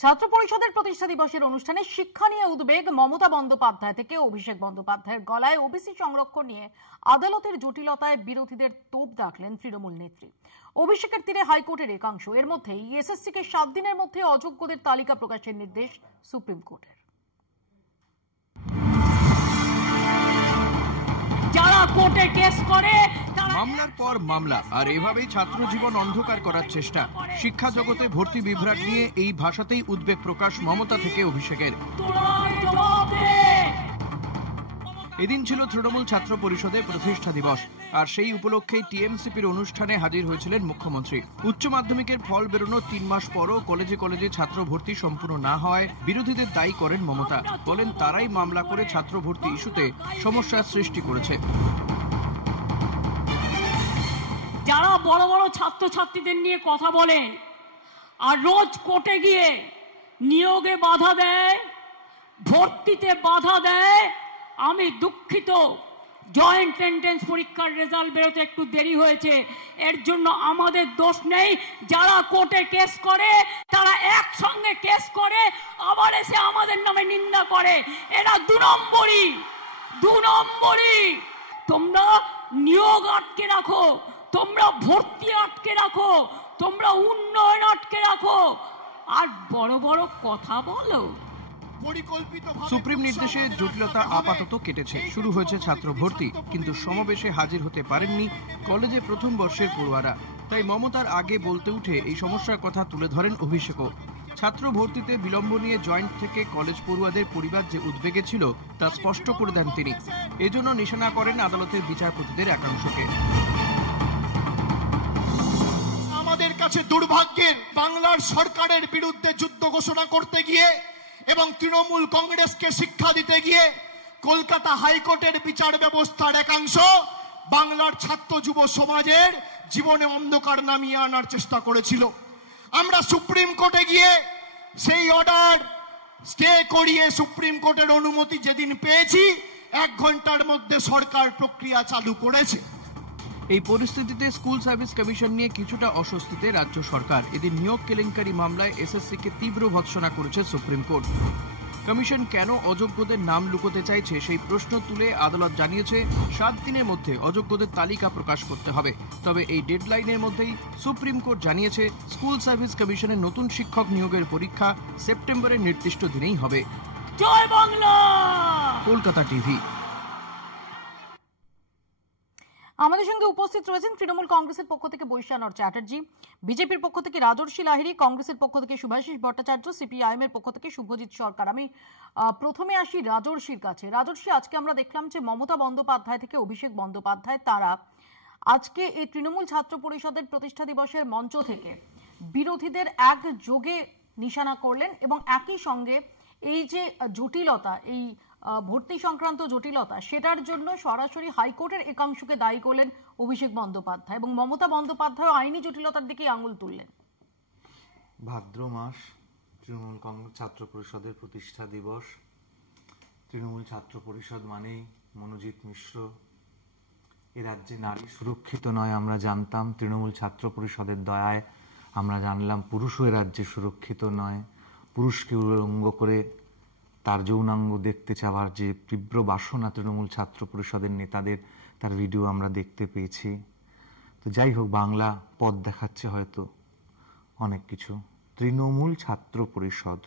ছাত্র পরিষদের প্রতিষ্ঠা দিবসের অনুষ্ঠানে শিক্ষা নিয়ে উদ্বেগ মমতা বন্দ্যোপাধ্যায় থেকে অভিষেক বন্দ্যোপাধ্যায়ের গলায় ওবিসি সংরক্ষণ নিয়ে আদালতের জটিলতায় বিরোধীদের তোপ দাগলেন তৃণমূল নেত্রী। অভিষেকের তীরে হাইকোর্টের একাংশ। এর মধ্যেই এসএসসিকে 7 দিনের মধ্যে অযোগ্যদের তালিকা প্রকাশের নির্দেশ সুপ্রিম কোর্টের। যারা কোর্টে কেস করে মামলার পর মামলা আর এভাবেই ছাত্র জীবন অন্ধকার করার চেষ্টা। শিক্ষা জগতে ভর্তি বিভ্রাট নিয়ে এই ভাষাতেই উদ্বেগ প্রকাশ মমতা থেকে অভিষেকের। এদিন ছিল তৃণমূল ছাত্র পরিষদের প্রতিষ্ঠা দিবস, আর সেই উপলক্ষে টিএমসিপির অনুষ্ঠানে হাজির হয়েছিলেন মুখ্যমন্ত্রী। উচ্চ মাধ্যমিকের ফল বেরোনোর 3 মাস পরও কলেজে কলেজে ছাত্র ভর্তি সম্পূর্ণ না হওয়ায় বিরোধীদের দায়ী করেন মমতা। বলেন তারাই মামলা করে ছাত্র ভর্তি ইস্যুতে সমস্যার সৃষ্টি করেছে। যারা বড় বড় ছাত্রছাত্রীদের নিয়ে কথা বলেন আর রোজ কোর্টে গিয়ে নিয়োগে বাধা দেয়, ভর্তিতে বাধা দেয়, আমি দুঃখিত। জয়েন্ট এন্ট্রান্স পরীক্ষার রেজাল্ট বেরোতে একটু দেরি হয়েছে, এর জন্য আমাদের দোষ নেই। যারা কোর্টে কেস করে তারা একসঙ্গে কেস করে আবার এসে আমাদের নামে নিন্দা করে। এরা 2 নম্বরই। তোমরা নিয়োগ আটকে রাখো, তোমরা ভর্তি আটকে রাখো, তোমরা উন্নয়ন আটকে রাখো, আর বড় বড় কথা বলো। সুপ্রিম নির্দেশে জটিলতা আপাতত কেটেছে, শুরু হয়েছে ছাত্র ভর্তি, কিন্তু সমাবেশে হাজির হতে পারেননি কলেজে প্রথম বর্ষের পড়ুয়ারা। তাই মমতার আগে বলতে উঠে এই সমস্যার কথা তুলে ধরেন অভিষেকও। ছাত্র ভর্তিতে বিলম্ব নিয়ে জয়েন্ট থেকে কলেজ পড়ুয়াদের পরিবার যে উদ্বেগে ছিল তা স্পষ্ট করে দেন তিনি। এজন্য নিশানা করেন আদালতের বিচারপতিদের একাংশকে। আমাদের কাছে দুর্ভাগ্যের, বাংলার সরকারের বিরুদ্ধে যুদ্ধ ঘোষণা করতে গিয়ে এবং তৃণমূল কংগ্রেসকে শিক্ষা দিতে গিয়ে কলকাতা হাইকোর্টের বিচার ব্যবস্থার একাংশ বাংলার ছাত্র যুব সমাজের জীবনে অন্ধকার নামিয়ে আনার চেষ্টা করেছিল। আমরা সুপ্রিম কোর্টে গিয়ে সেই অর্ডার স্টে করিয়ে সুপ্রিম কোর্টের অনুমতি যেদিন পেয়েছি 1 ঘন্টার মধ্যে সরকার প্রক্রিয়া চালু করেছে। এই পরিস্থিতিতে স্কুল সার্ভিস কমিশন নিয়ে কিছুটা অস্বস্তিতে রাজ্য সরকার। এদিন নিয়োগ কেলেঙ্কারি মামলায় এসএসসিকে তীব্র ভৎসনা করেছে সুপ্রিম কোর্ট। কমিশন কেন অযোগ্যদের নাম লুকোতে চাইছে সেই প্রশ্ন তুলে আদালত জানিয়েছে 7 দিনের মধ্যে অযোগ্যদের তালিকা প্রকাশ করতে হবে। তবে এই ডেডলাইনের মধ্যেই সুপ্রিম কোর্ট জানিয়েছে স্কুল সার্ভিস কমিশনের নতুন শিক্ষক নিয়োগের পরীক্ষা সেপ্টেম্বরের নির্দিষ্ট দিনেই হবে। জয় বাংলা। কলকাতা টিভি। আমাদের সঙ্গে উপস্থিত রয়েছেন তৃণমূল কংগ্রেসের পক্ষ থেকে বৈশ্যানর চ্যাটার্জি, বিজেপির পক্ষ থেকে রাজর্ষি লাহিড়ী, কংগ্রেসের পক্ষ থেকে শুভাশিস ভট্টাচার্য, সিপিআইএম এর পক্ষ থেকে শুভজিৎ সরকার। আমি প্রথমে আসি রাজর্ষির কাছে। রাজর্ষি, আজকে আমরা দেখলাম যে মমতা বন্দ্যোপাধ্যায় থেকে অভিষেক বন্দ্যোপাধ্যায় তারা আজকে এই তৃণমূল ছাত্র পরিষদের প্রতিষ্ঠা দিবসের মঞ্চ থেকে বিরোধীদের একযোগে নিশানা করলেন এবং একই সঙ্গে এই যে জটিলতা, এই ভর্তি সংক্রান্ত জটিলতা, সেটার জন্য সরাসরি হাইকোর্টের একাংশকে দায়ী করলেন অভিষেক বন্দ্যোপাধ্যায় এবং মমতা বন্দ্যোপাধ্যায় আইনি জটিলতার দিকে আঙুল তুললেন। ভাদ্র মাস, তৃণমূল কংগ্রেস ছাত্র পরিষদের প্রতিষ্ঠা দিবস। তৃণমূল ছাত্র পরিষদ মানেই মনোজিৎ মিশ্র। এ রাজ্যে নারী সুরক্ষিত নয় আমরা জানতাম, তৃণমূল ছাত্র পরিষদের দয়ায় আমরা জানলাম পুরুষও এ রাজ্যে সুরক্ষিত নয়। পুরুষকে উলঙ্গ করে তার যৌনাঙ্গ দেখতে চাওয়ার যে তীব্র বাসনা তৃণমূল ছাত্র পরিষদের নেতাদের, তার ভিডিও আমরা দেখতে পেয়েছি। তো যাই হোক, বাংলা পথ দেখাচ্ছে হয়তো অনেক কিছু। তৃণমূল ছাত্র পরিষদ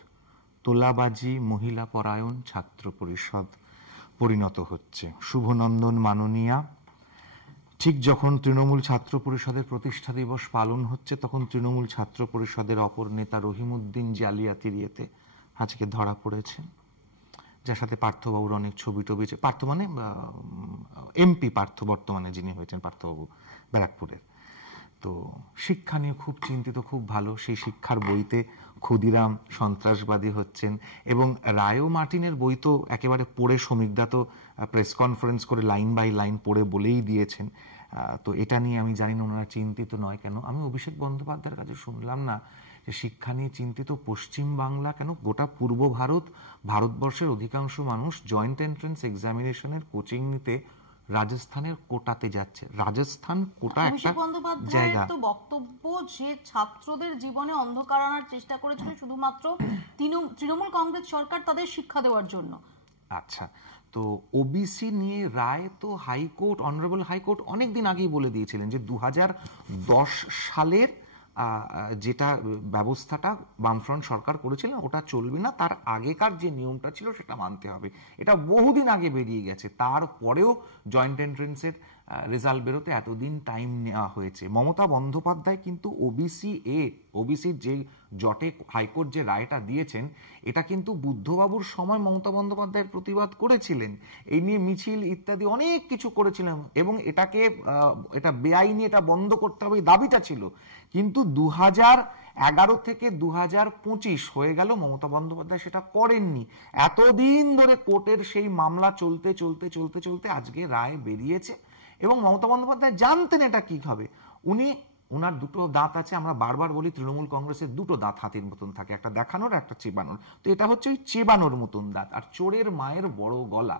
তোলাবাজি মহিলা পরায়ণ ছাত্র পরিষদ পরিণত হচ্ছে। শুভনন্দন মাননীয়া, ঠিক যখন তৃণমূল ছাত্র পরিষদের প্রতিষ্ঠা দিবস পালন হচ্ছে তখন তৃণমূল ছাত্র পরিষদের অপর নেতা রহিমউদ্দিন জালিয়াতি ইয়েতে আজকে ধরা পড়েছেন, যার সাথে পার্থবাবুর অনেক ছবি টবি। পার্থ মানে এমপি পার্থ, বর্তমানে যিনি হয়েছেন পার্থবাবু ব্যারাকপুরের। তো শিক্ষা নিয়ে খুব চিন্তিত, খুব ভালো। সেই শিক্ষার বইতে ক্ষুদিরাম সন্ত্রাসবাদী হচ্ছেন এবং রায়ো মার্টিনের বই তো একেবারে পড়ে সমীক্ষা তো প্রেস কনফারেন্স করে লাইন বাই লাইন পড়ে বলেই দিয়েছেন। তো এটা নিয়ে আমি জানি না ওনারা চিন্তিত নয় কেন। আমি অভিষেক বন্দ্যোপাধ্যায়ের কাছে শুনলাম না যে শিক্ষা নিয়ে চিন্তিত পশ্চিম বাংলা কেন, গোটা পূর্ব ভারতবর্ষের অধিকাংশ মানুষ জয়েন্ট এন্ট্রান্স এক্সামিনেশনের কোচিং নিতে রাজস্থানের কোটাতে যাচ্ছে। রাজস্থান কোটা একটা অভিষেক বন্দ্যোপাধ্যায়ের জায়গা। তো বক্তব্য যে ছাত্রদের জীবনে অন্ধকার আনার চেষ্টা করেছিল শুধুমাত্র তৃণমূল কংগ্রেস সরকার তাদের শিক্ষা দেওয়ার জন্য। আচ্ছা, তো ওবিসি নিয়ে রায় তো হাইকোর্ট, অনারেবল হাইকোর্ট অনেকদিন আগেই বলে দিয়েছিলেন যে 2010 সালের যেটা ব্যবস্থাটা বামফ্রন্ট সরকার করেছিলেন ওটা চলবে না, তার আগেকার যে নিয়মটা ছিল সেটা মানতে হবে। এটা বহুদিন আগে বেরিয়ে গেছে, তারপরেও জয়েন্ট এন্ট্রেন্সের রেজাল্ট বেরোতে এতদিন টাইম নেওয়া হয়েছে। মমতা বন্দ্যোপাধ্যায় কিন্তু ওবিসির যে জটে হাইকোর্ট যে রায়টা দিয়েছেন, এটা কিন্তু বুদ্ধবাবুর সময় মমতা বন্দ্যোপাধ্যায়ের প্রতিবাদ করেছিলেন, এই নিয়ে মিছিল ইত্যাদি অনেক কিছু করেছিলেন, এবং এটা বেআইনি, এটা বন্ধ করতে হবে, দাবিটা ছিল। কিন্তু 2011 থেকে 2025 হয়ে গেল, মমতা বন্দ্যোপাধ্যায় সেটা করেননি। এতদিন ধরে কোর্টের সেই মামলা চলতে চলতে চলতে চলতে আজকে রায় বেরিয়েছে, এবং মমতা বন্দ্যোপাধ্যায় জানতেন এটা কি হবে। উনার দুটো দাঁত আছে, আমরা বারবার বলি তৃণমূল কংগ্রেসের দুটো দাঁত হাতির মতন থাকে, একটা দেখানোর একটা চেবানোর। তো এটা হচ্ছে ওই চেবানোর মতন দাঁত, আর চোরের মায়ের বড় গলা।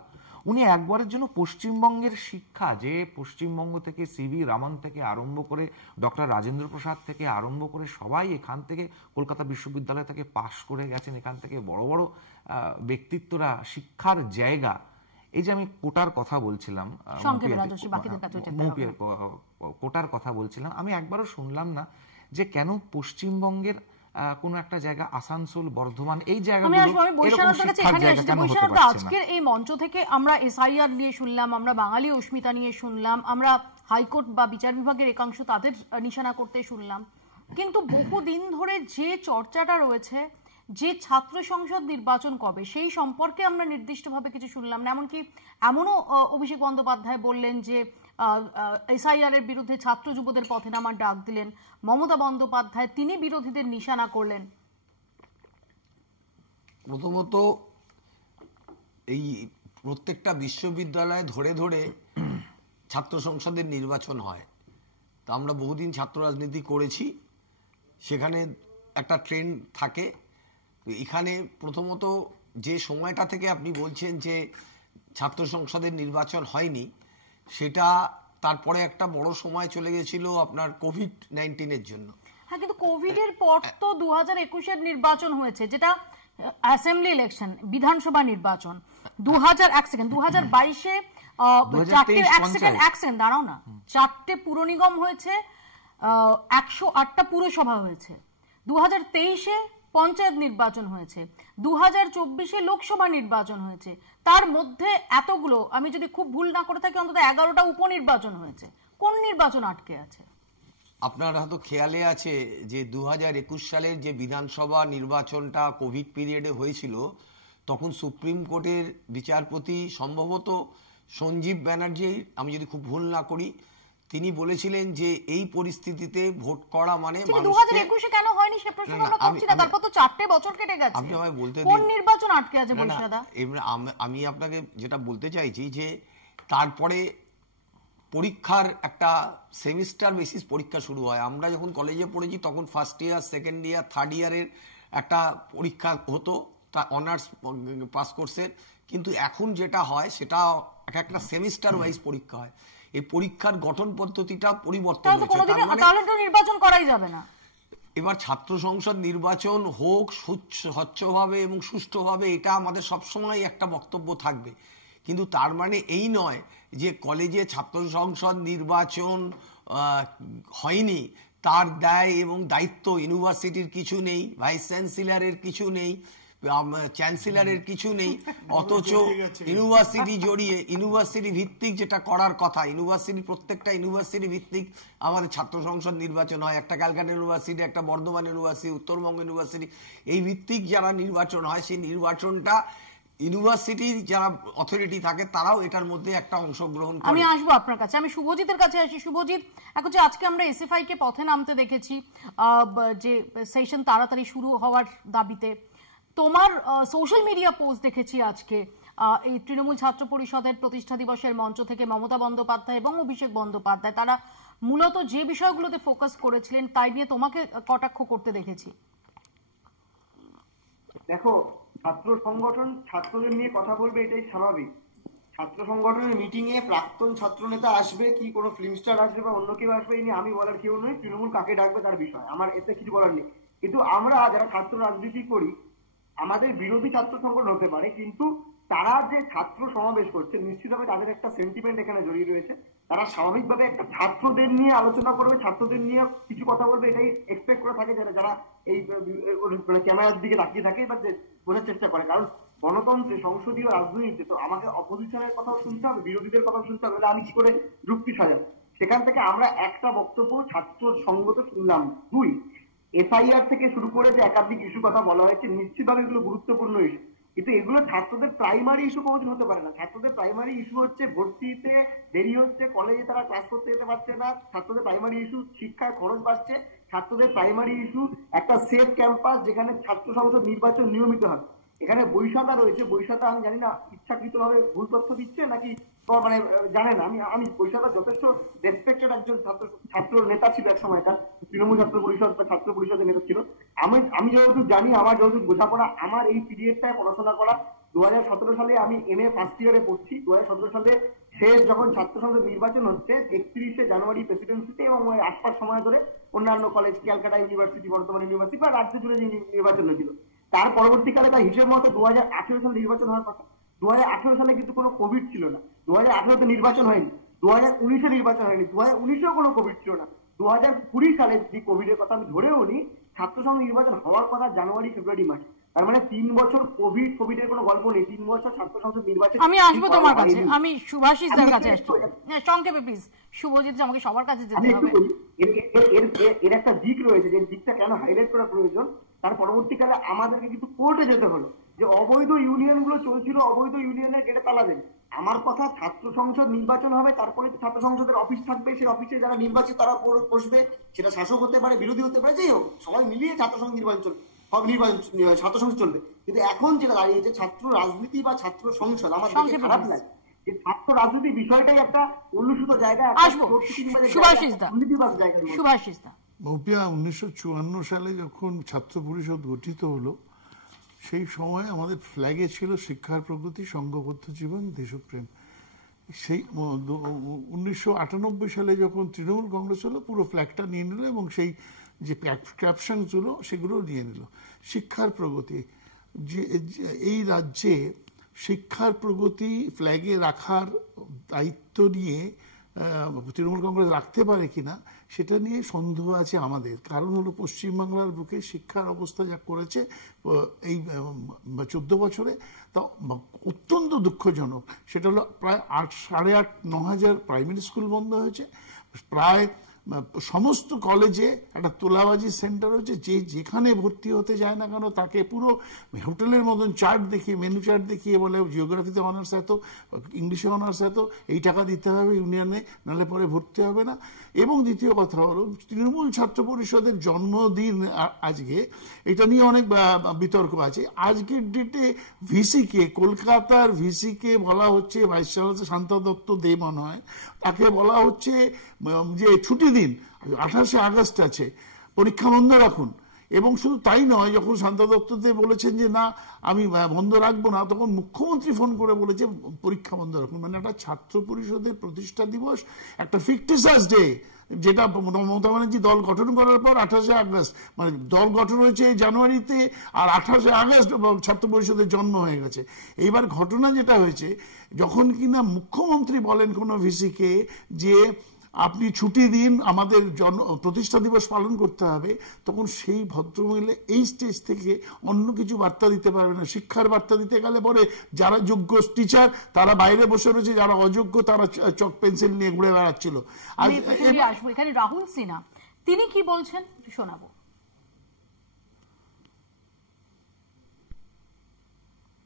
উনি একবারের জন্য পশ্চিমবঙ্গের শিক্ষা, যে পশ্চিমবঙ্গ থেকে সিভি রামন থেকে আরম্ভ করে ডক্টর রাজেন্দ্র প্রসাদ থেকে আরম্ভ করে সবাই এখান থেকে কলকাতা বিশ্ববিদ্যালয় থেকে পাশ করে গেছেন, এখান থেকে বড় বড় ব্যক্তিত্বরা, শিক্ষার জায়গা। এই যে আমি কোটার কথা বলছিলাম, কোটার কথা বলছিলাম, আমি একবারও শুনলাম না যে কেন পশ্চিমবঙ্গের কোন একটা জায়গা, আসানসোল, বর্ধমান, এই জায়গাগুলো আজকের এই মঞ্চ থেকে আমরা এসআইআর নিয়ে শুনলাম, আমরা বাঙালি অস্মিতা নিয়ে শুনলাম, আমরা হাইকোর্ট বা বিচার বিভাগের একাংশ তাদের নিশানা করতে শুনলাম, কিন্তু বহুদিন ধরে যে চর্চাটা রয়েছে যে ছাত্র সংসদ নির্বাচন কবে সেই সম্পর্কে আমরা নির্দিষ্টভাবে কিছু শুনলাম না। এমনও অভিষেক বন্দ্যোপাধ্যায় বললেন যে এসআইআর এর বিরুদ্ধে ছাত্র যুবদের পথে নামার ডাক দিলেন। মমতা বন্দ্যোপাধ্যায় তিনি বিরোধীদের নিশানা করলেন। প্রথমত এই প্রত্যেকটা বিশ্ববিদ্যালয়ে ধরে ধরে ছাত্র সংসদের নির্বাচন হয়, তা আমরা বহুদিন ছাত্র রাজনীতি করেছি, সেখানে একটা ট্রেন্ড থাকে। এখানে প্রথমত যে সময়টা থেকে আপনি বলছেন যে ছাত্র সংসদের নির্বাচন হয়নি, সেটা তারপরে একটা বড় সময় চলে গেছিল আপনার কোভিড-19 জন্য। হ্যাঁ, কিন্তু কোভিডের পর তো 2021 নির্বাচন হয়েছে, যেটা অ্যাসেম্বলি ইলেকশন, বিধানসভা নির্বাচন। 2022-এ দাঁড়াও না, 4টে পুর নিগম হয়েছে, 108টা পুরসভা হয়েছে। 2023-এ পঞ্চায়েত নির্বাচন হয়েছে, 2024-এ লোকসভা নির্বাচন হয়েছে, তার মধ্যে এতগুলো, আমি যদি খুব ভুল না করে থাকি, অন্তত 11টা উপনির্বাচন হয়েছে। কোন নির্বাচন আটকে আছে? আপনার হয়তো খেয়ালে আছে যে 2021 সালের যে বিধানসভা নির্বাচনটা কোভিড পিরিয়ডে হয়েছিল, তখন সুপ্রিম কোর্টের বিচারপতি সম্ভবত সঞ্জীব ব্যানার্জি, আমি যদি খুব ভুল না করি, তিনি বলেছিলেন যে এই পরিস্থিতিতে ভোট করা মানে 2021-এ কেন হয়নি সে প্রশ্ন আমরা করছি না, তারপর তো 4টে বছর কেটে গেছে। আপনি আমায় বলতে দিন কোন নির্বাচন আটকে আছে বৈশাদা? আমি আপনাকে যেটা বলতে চাইছি যে তারপরে পরীক্ষার একটা সেমিস্টার বেসিস পরীক্ষা শুরু হয়। আমরা যখন কলেজে পড়েছি তখন first year, second year, third ইয়ারের একটা পরীক্ষা হতো, তা অনার্স পাস কোর্সের। কিন্তু এখন যেটা হয় সেটা একটা সেমিস্টার ওয়াইজ পরীক্ষা হয়। এই পরীক্ষার গঠন পদ্ধতিটা পরিবর্তন হয়েছে, নির্বাচন করাই যাবে না। এবার ছাত্র সংসদ নির্বাচন হোক স্বচ্ছভাবে এবং সুষ্ঠুভাবে, এটা আমাদের সবসময় একটা বক্তব্য থাকবে। কিন্তু তার মানে এই নয় যে কলেজে ছাত্র সংসদ নির্বাচন হয়নি তার দায় এবং দায়িত্ব ইউনিভার্সিটির কিছু নেই, ভাইস চ্যান্সেলরের কিছু নেই, চ্যান্সেলরের কিছু নেই, অথচ ইউনিভার্সিটি জড়িয়ে ইউনিভার্সিটি ভিত্তিক যেটা করার কথা, প্রত্যেকটা ইউনিভার্সিটি ভিত্তিক আমাদের ছাত্র সংসদ নির্বাচন হয়। একটা ক্যালকাটা ইউনিভার্সিটি, একটা বর্ধমান ইউনিভার্সিটি, উত্তরবঙ্গ ইউনিভার্সিটি, এই ভিত্তিক যারা নির্বাচন হয়, সেই নির্বাচনটা ইউনিভার্সিটির যারা অথরিটি থাকে তারাও এটার মধ্যে একটা অংশগ্রহণ করে। আমি আসবো আপনার কাছে, আমি শুভজিতের কাছে আসি। শুভজিৎ, এখন যে আজকে আমরা এসএফআই কে পথে নামতে দেখেছি যে সেশন তাড়াতাড়ি শুরু হওয়ার দাবিতে, তোমার সোশ্যাল মিডিয়া পোস্ট দেখেছি আজকে এই তৃণমূল ছাত্র পরিষদের প্রতিষ্ঠা দিবসের মঞ্চ থেকে মমতা বন্দ্যোপাধ্যায় এবং অভিষেক বন্দ্যোপাধ্যায় তারা মূলত যে বিষয়গুলোতে ফোকাস করেছিলেন তাই নিয়ে তোমাকে কটাক্ষ করতে দেখেছি। দেখো, ছাত্র সংগঠন ছাত্রদের নিয়ে কথা বলবে, এটাই স্বাভাবিক। ছাত্র সংগঠনের মিটিং এ প্রাক্তন ছাত্র নেতা আসবে কি কোনো ফিল্ম স্টার আসবে বা অন্য কেউ আসবে, এই নিয়ে আমি বলার কেউ নই। তৃণমূল কাকে ডাকবে তার বিষয়, আমার এতে কিছু বলার নেই। কিন্তু আমরা যারা ছাত্র রাজনীতি করি, আমাদের বিরোধী ছাত্র সংগঠন হতে পারে, কিন্তু তারা যে ছাত্র সমাবেশ করছে নিশ্চিতভাবে তাদের একটা সেন্টিমেন্ট এখানে জড়িয়ে রয়েছে। তারা স্বাভাবিকভাবে একটা ছাত্রদের নিয়ে আলোচনা করবে, ছাত্রদের নিয়ে কিছু কথা বলবে, এটাই এক্সপেক্ট করে থাকে যারা এই ক্যামেরার দিকে তাকিয়ে থাকে বা বোঝার চেষ্টা করে। কারণ গণতন্ত্রে, সংসদীয় রাজনীতিতে তো আমাকে অপোজিশনের কথাও শুনতে হবে, বিরোধীদের কথাও শুনতে হবে, আমি কি করে যুক্তি সাজাবো। সেখান থেকে আমরা একটা বক্তব্য ছাত্র সংগত শুনলাম। 2, এসআইআর থেকে শুরু করে যে একাধিক ইস্যু কথা বলা হয়েছে, নিশ্চিতভাবে এগুলো গুরুত্বপূর্ণ ইস্যু, কিন্তু এগুলো ছাত্রদের প্রাইমারি ইস্যু কোনোদিন হতে পারে না। ছাত্রদের প্রাইমারি ইস্যু হচ্ছে ভর্তিতে দেরি হচ্ছে, কলেজে তারা ক্লাস করতে যেতে পারছে না। ছাত্রদের প্রাইমারি ইস্যু শিক্ষার খরচ বাড়ছে। ছাত্রদের প্রাইমারি ইস্যু একটা সেফ ক্যাম্পাস যেখানে ছাত্র সংসদ নির্বাচন নিয়মিত হবে। এখানে বৈষম্য রয়েছে, বৈষম্য আমি জানি না ইচ্ছাকৃতভাবে ভুল তথ্য দিচ্ছে নাকি মানে জানে না। আমি বৈষম্য যথেষ্ট রেসপেক্টেড একজন ছাত্র নেতা ছিল এক সময়কার, তৃণমূল ছাত্র পরিষদ বা ছাত্র পরিষদের নেতা ছিল। আমি যেহেতু জানি, আমার যেহেতু বোঝাপড়া, আমার এই পিরিয়ডটায় পড়াশোনা করা, 2017 সালে আমি MA ফার্স্ট ইয়ারে পড়ছি। 2017 সালে শেষ যখন ছাত্র সংসদ নির্বাচন হচ্ছে 31শে জানুয়ারি প্রেসিডেন্সিতে, এবং ওই আশপাশ সময় ধরে অন্যান্য college, Calcutta university, Bardhaman university বা রাজ্য জুড়ে যে নির্বাচন হয়েছিল, তার পরবর্তীকালে তার হিসেব মতো 2018 সালে নির্বাচন হওয়ার কথা। 2018 সালে কিন্তু কোনো কোভিড ছিল না। 2018তে নির্বাচন হয়নি, 2019-এ নির্বাচন হয়নি, 2019-এও কোনো কোভিড ছিল না। 2020 সালে যে কোভিডের কথা আমি ধরেও নি, ছাত্র সংঘ নির্বাচন হওয়ার কথা জানুয়ারি, ফেব্রুয়ারি মাসে। তার মানে 3 বছর কোভিডের কোনো গল্প নেই, 3 বছর ছাত্র সংসদ নির্বাচন। আমি আসবো তোমার কাছে, আমি সুভাষিস দার কাছে আসছি। সংক্ষেপে প্লিজ শুভজিৎ, আমাকে সবার কাছে যেতে হবে। এর একটা দিক রয়েছে, যে দিকটা কেন হাইলাইট করা প্রয়োজন। তার পরবর্তীকালে আমাদেরকে কিন্তু কোর্টে যেতে হলো, যে অবৈধ ইউনিয়ন গুলো চলছিল, অবৈধ ইউনিয়নের গেটে তালা দেবে। আমার কথা, ছাত্র সংসদ নির্বাচন হবে, তারপরে ছাত্র সংসদের অফিস থাকবে, সেই অফিসে যারা নির্বাচিত তারা বসবে, সেটা শাসক হতে পারে, বিরোধী হতে পারে, যাই হোক সবাই মিলিয়ে ছাত্র সংসদ নির্বাচন চলবে, ছাত্র সংসদ চলবে। কিন্তু এখন যেটা দাঁড়িয়েছে ছাত্র রাজনীতি বা ছাত্র সংসদ, আমার দেখে খারাপ লাগে যে ছাত্র রাজনীতি বিষয়টাই একটা উল্লসিত জায়গা। সুভাষিস দা, মৌপিয়া 1954 সালে যখন ছাত্র পরিষদ গঠিত হলো, সেই সময় আমাদের ফ্ল্যাগে ছিল শিক্ষার প্রগতি, সংঘবদ্ধ জীবন, দেশপ্রেম। সেই 1998 সালে যখন তৃণমূল কংগ্রেস হলো, পুরো ফ্ল্যাগটা নিয়ে নিল এবং সেই যে ক্যাপশন ছিল সেগুলো নিয়ে নিল। শিক্ষার প্রগতি, যে এই রাজ্যে শিক্ষার প্রগতি ফ্ল্যাগে রাখার দায়িত্ব নিয়ে তৃণমূল কংগ্রেস রাখতে পারে কিনা সেটা নিয়ে সন্দেহ আছে আমাদের। কারণ হলো পশ্চিমবাংলার বুকে শিক্ষার অবস্থা যা করেছে এই 14 বছরে, তা অত্যন্ত দুঃখজনক। সেটা হলো প্রায় 8,500-9 হাজার প্রাইমারি স্কুল বন্ধ হয়েছে, প্রায় সমস্ত কলেজে একটা তোলাবাজি সেন্টার হচ্ছে, যে যেখানে ভর্তি হতে যায় না কেন তাকে পুরো হোটেলের মতন চার্ট দেখিয়ে, মেনু চার্ট দেখিয়ে বলে জিওগ্রাফিতে অনার্স এত, ইংলিশে অনার্স এত, এই টাকা দিতে হবে ইউনিয়নে, নাহলে পরে ভর্তি হবে না। এবং দ্বিতীয় কথা হলো, তৃণমূল ছাত্র পরিষদের জন্মদিন আজকে, এটা নিয়ে অনেক বিতর্ক আছে। আজকের ডেটে ভিসিকে, কলকাতার ভিসিকে বলা হচ্ছে, ভাইস চ্যান্সেলর শান্তা দত্ত দে মনে হয়, তাকে বলা হচ্ছে যে ছুটি দিন, 28শে আগস্ট আছে, পরীক্ষা বন্ধ রাখুন। এবং শুধু তাই নয়, যখন শান্তা দত্ত দে বলেছেন যে না আমি বন্ধ রাখবো না, তখন মুখ্যমন্ত্রী ফোন করে বলেছে পরীক্ষা বন্ধ রাখুন। মানে একটা ছাত্র পরিষদের প্রতিষ্ঠা দিবস, একটা ফিকটিসাস ডে, যেটা মমতা ব্যানার্জি দল গঠন করার পর 28শে আগস্ট, মানে দল গঠন হয়েছে জানুয়ারিতে, আর 28শে আগস্ট ছাত্র পরিষদের জন্ম হয়ে গেছে। এইবার ঘটনা যেটা হয়েছে, যখন কিনা মুখ্যমন্ত্রী বলেন কোনো ভিসিকে যে আপনি ছুটি দিন, আমাদের প্রতিষ্ঠা দিবস পালন করতে হবে, তখন সেই ভদ্রমহিলা এই স্টেজ থেকে অন্য কিছু বার্তা দিতে পারবে না। শিক্ষার বার্তা দিতে গেলে পরে যারা যোগ্য টিচার তারা বাইরে বসে রয়েছে, যারা অযোগ্য তারা চক পেন্সিল নিয়ে ঘুরে বেড়াচ্ছিল। এখানে রাহুল সিনহা তিনি কি বলছেন শোনাবো।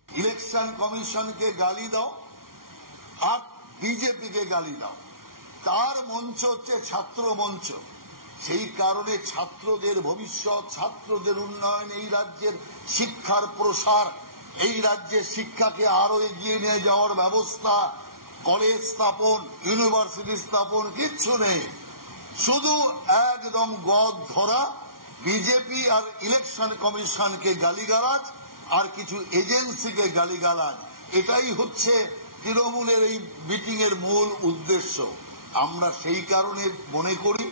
ইলেকশন কমিশনকে গালি দাও আর বিজেপিকে গালি দাও, তার মঞ্চ হচ্ছে ছাত্র মঞ্চ। সেই কারণে ছাত্রদের ভবিষ্যৎ, ছাত্রদের উন্নয়ন, এই রাজ্যের শিক্ষার প্রসার, এই রাজ্যের শিক্ষাকে আরো এগিয়ে নিয়ে যাওয়ার ব্যবস্থা, কলেজ স্থাপন, ইউনিভার্সিটি স্থাপন কিচ্ছু নেই। শুধু একদম গদ ধরা বিজেপি আর ইলেকশন কমিশনকে গালিগালাজ আর কিছু এজেন্সিকে গালিগালাজ। এটাই হচ্ছে তৃণমূলের এই মিটিং এর মূল উদ্দেশ্য। আমরা সেই কারণে মনে করি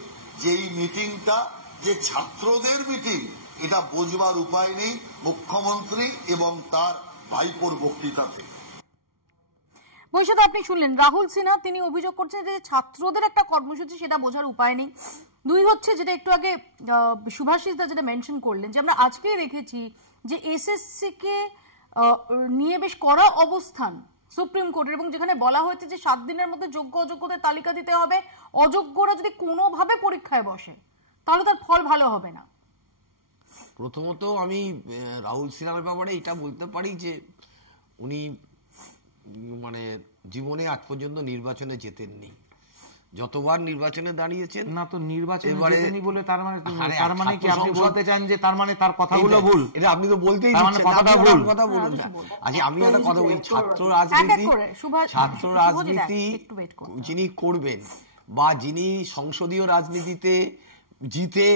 যে এই মিটিংটা যে ছাত্রদের মিটিং এটা বোঝবার উপায় নেই মুখ্যমন্ত্রী এবং তার ভাইপোর বক্তৃতা থেকে। বৈশাখ আপনি শুনলেন রাহুল সিনহা, তিনি অভিযোগ করছেন যে ছাত্রদের একটা কর্মসূচি সেটা বোঝার উপায় নেই। দুই হচ্ছে যেটা একটু আগে শুভাশিস দা যেটা মেনশন করলেন যে আমরা আজকেই রেখেছি যে এসএসসি কে নিয়ে বেশ কড়া অবস্থান সুপ্রিম কোর্টের, এবং যেখানে বলা হয়েছে যে 7 দিনের মধ্যে যোগ্য অযোগ্যদের তালিকা দিতে হবে, অযোগ্যরা যদি কোনোভাবে পরীক্ষায় বসে তাহলে তার ফল ভালো হবে না। প্রথমত আমি রাহুল সিনহার ব্যাপারে এটা বলতে পারি যে উনি মানে জীবনে আজ পর্যন্ত নির্বাচনে জেতেননি, যতবার নির্বাচনে দাঁড়িয়েছেন না তো নির্বাচনে জেতেনি বলে তার মানে কি আপনি বলতে চান যে তার মানে তার কথাগুলো ভুল? এটা আপনি তো বলতেই দিচ্ছেন, কথাটা ভুল, কথা বলুন না। আচ্ছা আমি একটা কথা বলি, ছাত্র রাজনীতি যিনি করবেন বা যিনি সংসদীয় রাজনীতিতে জিতে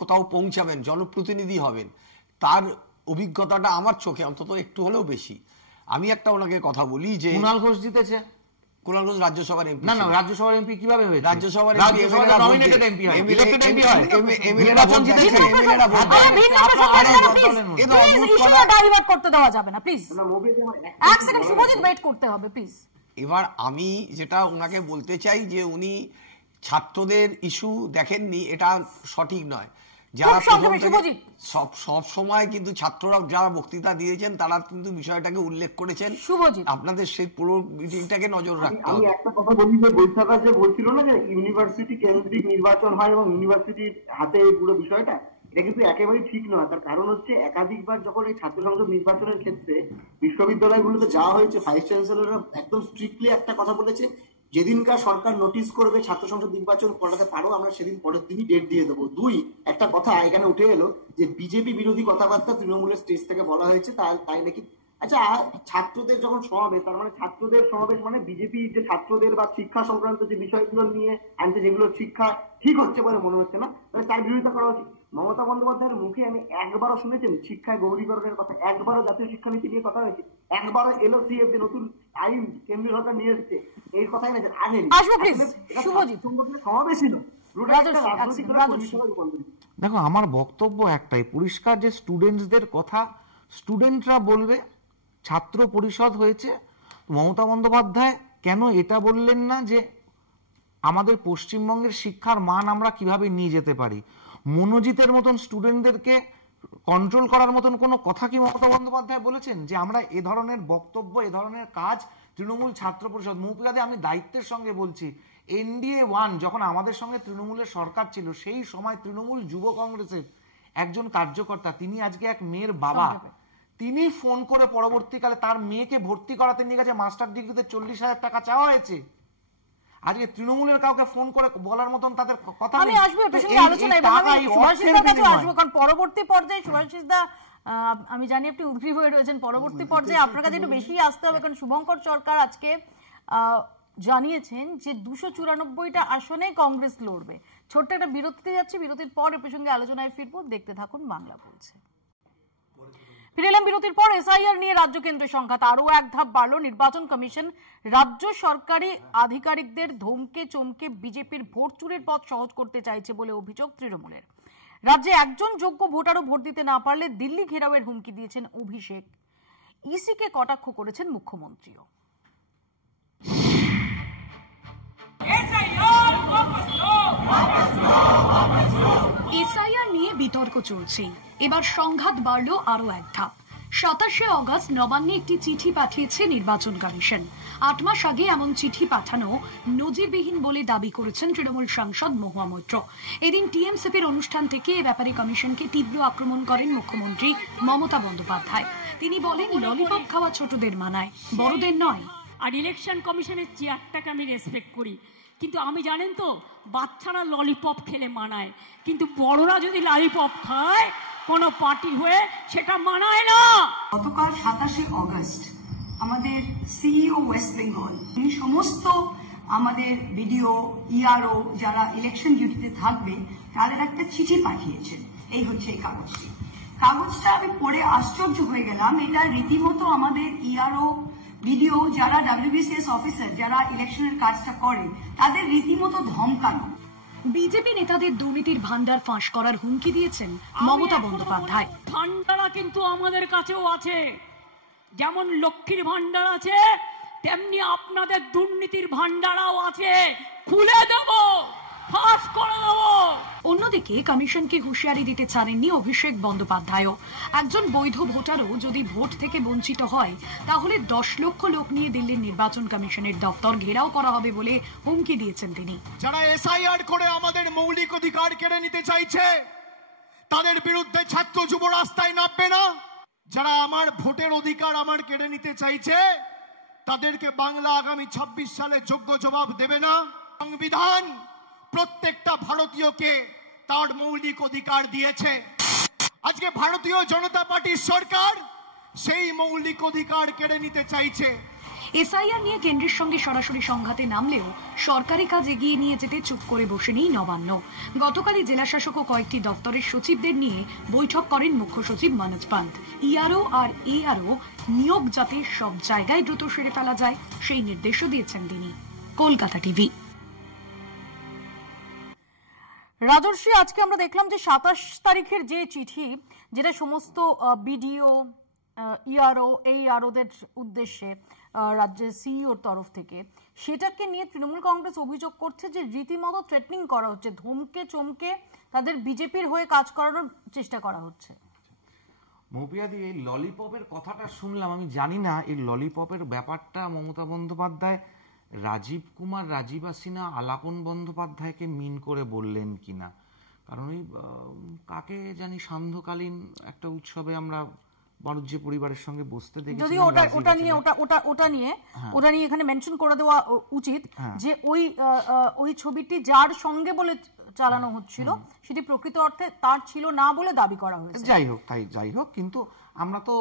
কোথাও পৌঁছাবেন, জনপ্রতিনিধি হবেন, তার অভিজ্ঞতাটা আমার চোখে অন্তত একটু হলেও বেশি। আমি একটা ওনাকে কথা বলি যে কুণাল ঘোষ জিতেছে, কুণাল ঘোষ রাজ্যসভার এমপি। না রাজ্যসভার এমপি কিভাবে হয়েছে? রাজ্যসভার নমিনেটেড এমপি হয়, ইলেক্টেড এমপি হয়, এমএলএরা ভোট দিয়েছে, এমএলএরা ভোট দিয়েছে। ডাইভার্ট করতে দেওয়া যাবে না প্লিজ, এক সেকেন্ড শুভজিৎ ওয়েট করতে হবে প্লিজ। এবার আমি যেটা ওনাকে বলতে চাই যে উনি ছাত্রদের ইস্যু দেখেননি, এটা সঠিক নয়। যারা সব সময় কিন্তু ছাত্ররা যারা বক্তৃতা দিয়েছেন তারা কিন্তু বিষয়টাকে উল্লেখ করেছেন। আপনাদের সেই পুরো মিটিংটাকে নজর রাখতে হবে। আমি একটা কথা বলি যে বৈশাখা যে বলছিল না যে ইউনিভার্সিটি কেন্দ্রিক নির্বাচন হয় এবং ইউনিভার্সিটির হাতে এই পুরো বিষয়টা, এটা কিন্তু একেবারেই ঠিক নয়। তার কারণ হচ্ছে একাধিকবার যখন এই ছাত্র সংসদ নির্বাচনের ক্ষেত্রে বিশ্ববিদ্যালয়গুলোতে যাওয়া হয়েছে, ভাইস চ্যান্সেলররা একদম স্ট্রিক্টলি একটা কথা বলেছে, যেদিনকার সরকার নোটিশ করবে ছাত্র সংসদ নির্বাচন করাতে পারো আমরা সেদিন পরের দিনই ডেট দিয়ে দেবো। দুই, একটা কথা এখানে উঠে এলো যে বিজেপি বিরোধী কথাবার্তা তৃণমূলের স্টেজ থেকে বলা হয়েছে, তাই নাকি। আচ্ছা, ছাত্রদের যখন সমাবেশ, তার মানে ছাত্রদের সমাবেশ মানে বিজেপি যে ছাত্রদের বা শিক্ষা সংক্রান্ত যে বিষয়গুলো নিয়ে আনছে, যেগুলো শিক্ষা ঠিক হচ্ছে বলে মনে হচ্ছে না, তাহলে তার বিরোধিতা করা উচিত। মমতা বন্দ্যোপাধ্যায়ের মুখে আমি একবারও শুনেছেন শিক্ষায় গৌরীকরণের কথা, একবারও জাতীয় শিক্ষানীতি নিয়ে কথা হয়েছে, একবারও এলওসিএফ যে নতুন আইন কেন্দ্রীয় সরকার নিয়ে এসছে এই কথাই না আগে সমাবেশ ছিল। দেখো আমার বক্তব্য একটাই পরিষ্কার যে স্টুডেন্টসদের কথা স্টুডেন্টরা বলবে, ছাত্র পরিষদ হয়েছে। মমতা বন্দ্যোপাধ্যায় কেন এটা বললেন না যে আমাদের পশ্চিমবঙ্গের শিক্ষার মান আমরা কিভাবে নিয়ে যেতে পারি? মনোজিতের মতন স্টুডেন্টদেরকে কন্ট্রোল করার মতন কোনো কথা কি মমতা বন্দ্যোপাধ্যায় বলেছেন যে আমরা এ ধরনের বক্তব্য, এ ধরনের কাজ তৃণমূল ছাত্র পরিষদ মৌপিয়াদে আমি দায়িত্বের সঙ্গে বলছি, NDA 1 যখন আমাদের সঙ্গে তৃণমূলের সরকার ছিল সেই সময় তৃণমূল যুব কংগ্রেসের একজন কার্যকর্তা, তিনি আজকে এক মেয়ের বাবা, তিনি ফোন করে পরবর্তীকালে তার মেয়েকে ভর্তি করাতে নিয়ে গেছে, মাস্টার ডিগ্রিতে 40,000 টাকা চাওয়া হয়েছে। আজকে তৃণমূলের কাউকে ফোন করে বলার মতন তাদের কথা আমি আসবো এটার সঙ্গে আলোচনা, এবং আমি সুভাষিসদার কাছে আসবো, কারণ পরবর্তী পর্যায়ে সুভাষিসদা আমি জানি আপনি উদ্গ্রীব হয়ে রয়েছেন, পরবর্তী পর্যায়ে আপনার কাছে একটু বেশি আসতে হবে, কারণ শুভঙ্কর সরকার আজকে জানিয়েছেন যে 294টা আসনে কংগ্রেস লড়বে। ছোট্ট একটা বিরতিতে যাচ্ছে, বিরতির পর এ প্রসঙ্গে আলোচনায় ফিরবো, দেখতে থাকুন বাংলা বলছে। ফিরে এলাম বিরতির পর। এসআইআর নিয়ে রাজ্য কেন্দ্রের সংঘাত আরো এক ধাপ বাড়ল। নির্বাচন কমিশন রাজ্য সরকারি আধিকারিকদের ধমকে চমকে বিজেপির ভোট চুরির পথ সহজ করতে চাইছে বলে অভিযোগ তৃণমূলের। রাজ্যে একজন যোগ্য ভোটারও ভোট দিতে না পারলে দিল্লি ঘেরাওয়ের হুমকি দিয়েছেন অভিষেক। ইসিকে কটাক্ষ করেছেন মুখ্যমন্ত্রীও। এসআইআর নিয়ে বিতর্ক চলছে, এবার সংঘাত বাড়ল আরো এক ধাপ। 27শে অগস্ট নবান্নে একটি চিঠি পাঠিয়েছে নির্বাচন কমিশন। 8 মাস আগে এমন চিঠি পাঠানো নজিরবিহীন বলে দাবি করেছেন তৃণমূল সাংসদ মহুয়া মৈত্র। এদিন টিএমসিপির অনুষ্ঠান থেকে এ ব্যাপারে কমিশনকে তীব্র আক্রমণ করেন মুখ্যমন্ত্রী মমতা বন্দ্যোপাধ্যায়। তিনি বলেন ললিপপ খাওয়া ছোটদের মানায়, বড়দের নয়। আর ইলেকশন কমিশনের চেয়ারটাকে আমি রেসপেক্ট করি, কিন্তু আমি জানেন তো বাচ্চারা ললিপপ খেলে মানায়, কিন্তু বড়রা যদি ললিপপ খায় কোনো পার্টি হয়ে সেটা মানায় না। গতকাল 27শে অগস্ট আমাদের সিইও ওয়েস্ট বেঙ্গল তিনি সমস্ত আমাদের বিডিও ইআরও যারা ইলেকশন ডিউটিতে থাকবে তাদের একটা চিঠি পাঠিয়েছেন। এই হচ্ছে এই কাগজটা আমি পড়ে আশ্চর্য হয়ে গেলাম। এটা রীতিমতো আমাদের ইআরও ভিডিও যারা WBCS অফিসার যারা ইলেকশনের কাজটা করে তাদের রীতিমতো ধমকানো। বিজেপি নেতাদের দুর্নীতির ভান্ডার ফাঁস করার হুমকি দিয়েছেন মমতা বন্দ্যোপাধ্যায়। ভান্ডারা কিন্তু আমাদের কাছেও আছে, যেমন লক্ষ্মীর ভান্ডার আছে তেমনি আপনাদের দুর্নীতির ভান্ডারাও আছে, খুলে দেব, ফাঁস করে দেব। অন্যদিকে কমিশনকে হুঁশিয়ারি দিতে ছাড়েননি অভিষেক বন্দ্যোপাধ্যায়ও। একজন বৈধ ভোটারও যদি ভোট থেকে বঞ্চিত হয় তাহলে 10 লক্ষ লোক নিয়ে দিল্লির নির্বাচন কমিশনের দপ্তর ঘেরাও করা হবে বলে হুমকি দিয়েছেন তিনি। যারা SIR করে আমাদের মৌলিক অধিকার কেড়ে নিতে চাইছে তাদের বিরুদ্ধে ছাত্র যুব রাস্তায় নামবে না। যারা আমার ভোটের অধিকার আমার কেড়ে নিতে চাইছে তাদেরকে বাংলা আগামী 26 সালে যোগ্য জবাব দেবে না। সংবিধান প্রত্যেকটা ভারতীয়কে তার মৌলিক অধিকার দিয়েছে। আজকে ভারতীয় জনতা পার্টির সরকার সেই মৌলিক অধিকার কেড়ে নিতে চাইছে। এসআইআর নিয়ে কেন্দ্রের সঙ্গে সরাসরি সংঘাতে নামলেও সরকারি কাজ এগিয়ে নিয়ে যেতে চুপ করে বসেনি নবান্ন। গতকালই জেলাশাসক ও কয়েকটি দপ্তরের সচিবদের নিয়ে বৈঠক করেন মুখ্য সচিব মনোজ পান্ত। ইআরও আর এআরও নিয়োগ যাতে সব জায়গায় দ্রুত সেরে ফেলা যায় সেই নির্দেশও দিয়েছেন তিনি। কলকাতা টিভি। রাজর্ষি, আজকে আমরা দেখলাম যে 27 তারিখের যে চিঠি, যেটা সমস্ত বিডিও ইআরও এইআরওদের উদ্দেশ্যে রাজ্যের সিইওর তরফ থেকে, সেটাকে নিয়ে তৃণমূল কংগ্রেস অভিযোগ করছে যে রীতিমতো থ্রেটনিং করা হচ্ছে, ধমকে চমকে তাদের বিজেপির হয়ে কাজ করানোর চেষ্টা করা হচ্ছে। মৌপিয়াদি, এই ললিপপের কথাটা শুনলাম, আমি জানি না এই ললিপপের ব্যাপারটা মমতা বন্দ্যোপাধ্যায় রাজীব কুমার, রাজীবা সিনহা, আলাপন বন্দ্যোপাধ্যায়কে মিন করে বললেন কিনা। কারণ ওই কাকে জানি সান্ধ্যকালীন একটা উৎসবে আমরা বাণিজ্য পরিবারের সঙ্গে বসতে দেখি, যদি ওটা নিয়ে এখানে মেনশন করে দেওয়া উচিত যে ওই ছবিটি যার সঙ্গে বলে চালানো হচ্ছিল সেটি প্রকৃত অর্থে তার ছিল না বলে দাবি করা হয়েছে। যাই হোক, কিন্তু আমরা তো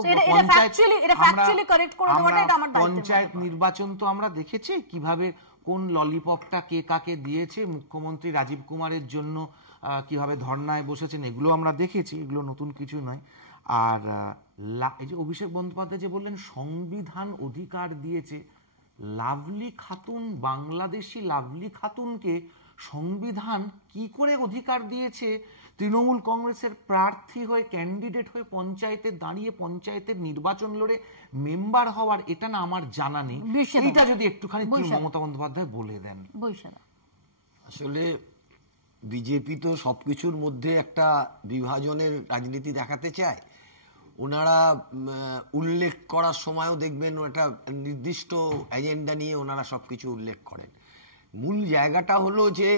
পঞ্চায়েত নির্বাচন তো আমরা দেখেছি কিভাবে কোন ললিপপটা কে কাকে দিয়েছে। মুখ্যমন্ত্রী রাজীব কুমারের জন্য কিভাবে ধর্নায় বসেছেন, এগুলো আমরা দেখেছি, এগুলো নতুন কিছু নয়। আর এই যে অভিষেক বন্দ্যোপাধ্যায় যে বললেন সংবিধান অধিকার দিয়েছে, লাভলি খাতুন, বাংলাদেশি লাভলি খাতুনকে সংবিধান কি করে অধিকার দিয়েছে তৃণমূল কংগ্রেসের প্রার্থী হয়ে, ক্যান্ডিডেট হয়ে পঞ্চায়েতে দাঁড়িয়ে পঞ্চায়েতের নির্বাচন লড়ে মেম্বার হওয়ার, এটা না আমার জানা নেই। এইটা যদি একটুখানি মমতা বন্দ্যোপাধ্যায় বলে দেন। আসলে বিজেপি তো সবকিছুর মধ্যে একটা বিভাজনের রাজনীতি দেখাতে চায়। ওনারা উল্লেখ করার সময়ও দেখবেন একটা নির্দিষ্ট এজেন্ডা নিয়ে ওনারা সবকিছু উল্লেখ করেন। মূল জায়গাটা হলো যে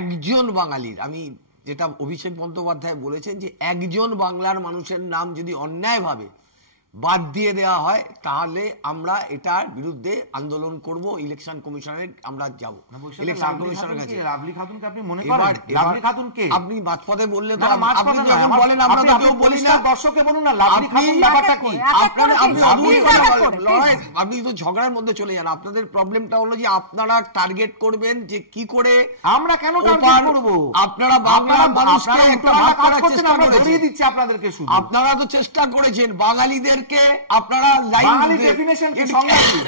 একজন বাঙালির, আমি যেটা অভিষেক বন্দ্যোপাধ্যায় বলেছেন যে একজন বাংলার মানুষের নাম যদি অন্যায়ভাবে বাদ দিয়ে দেওয়া হয় তাহলে আমরা এটার বিরুদ্ধে আন্দোলন করব, ইলেকশন কমিশনের আমরা যাব। ইলেকশন কমিশনের কাছে লাভলি খাতুনকে আপনি মনে করেন? লাভলি খাতুনকে আপনি মাঝপথে বললে তো আপনি যখন বলেন আমরা তো কেউ বলি না, দর্শককে বলুন না লাভলি খাতুন ব্যাপারটা কি। আপনি তো ঝগড়ার মধ্যে চলে যান। আপনাদের প্রবলেমটা হলো যে আপনারা টার্গেট করবেন যে কি করে, আমরা কেন টার্গেট করব? আপনারা বাংলার মানুষকে একটা ভাগ করার চেষ্টা করেছেন, ধরিয়ে দিচ্ছি আপনাদেরকে। শুধু আপনারা তো চেষ্টা করেছেন বাঙালিদের আপনারা বাঙালি ডেফিনিশন কি, সংজ্ঞা কি?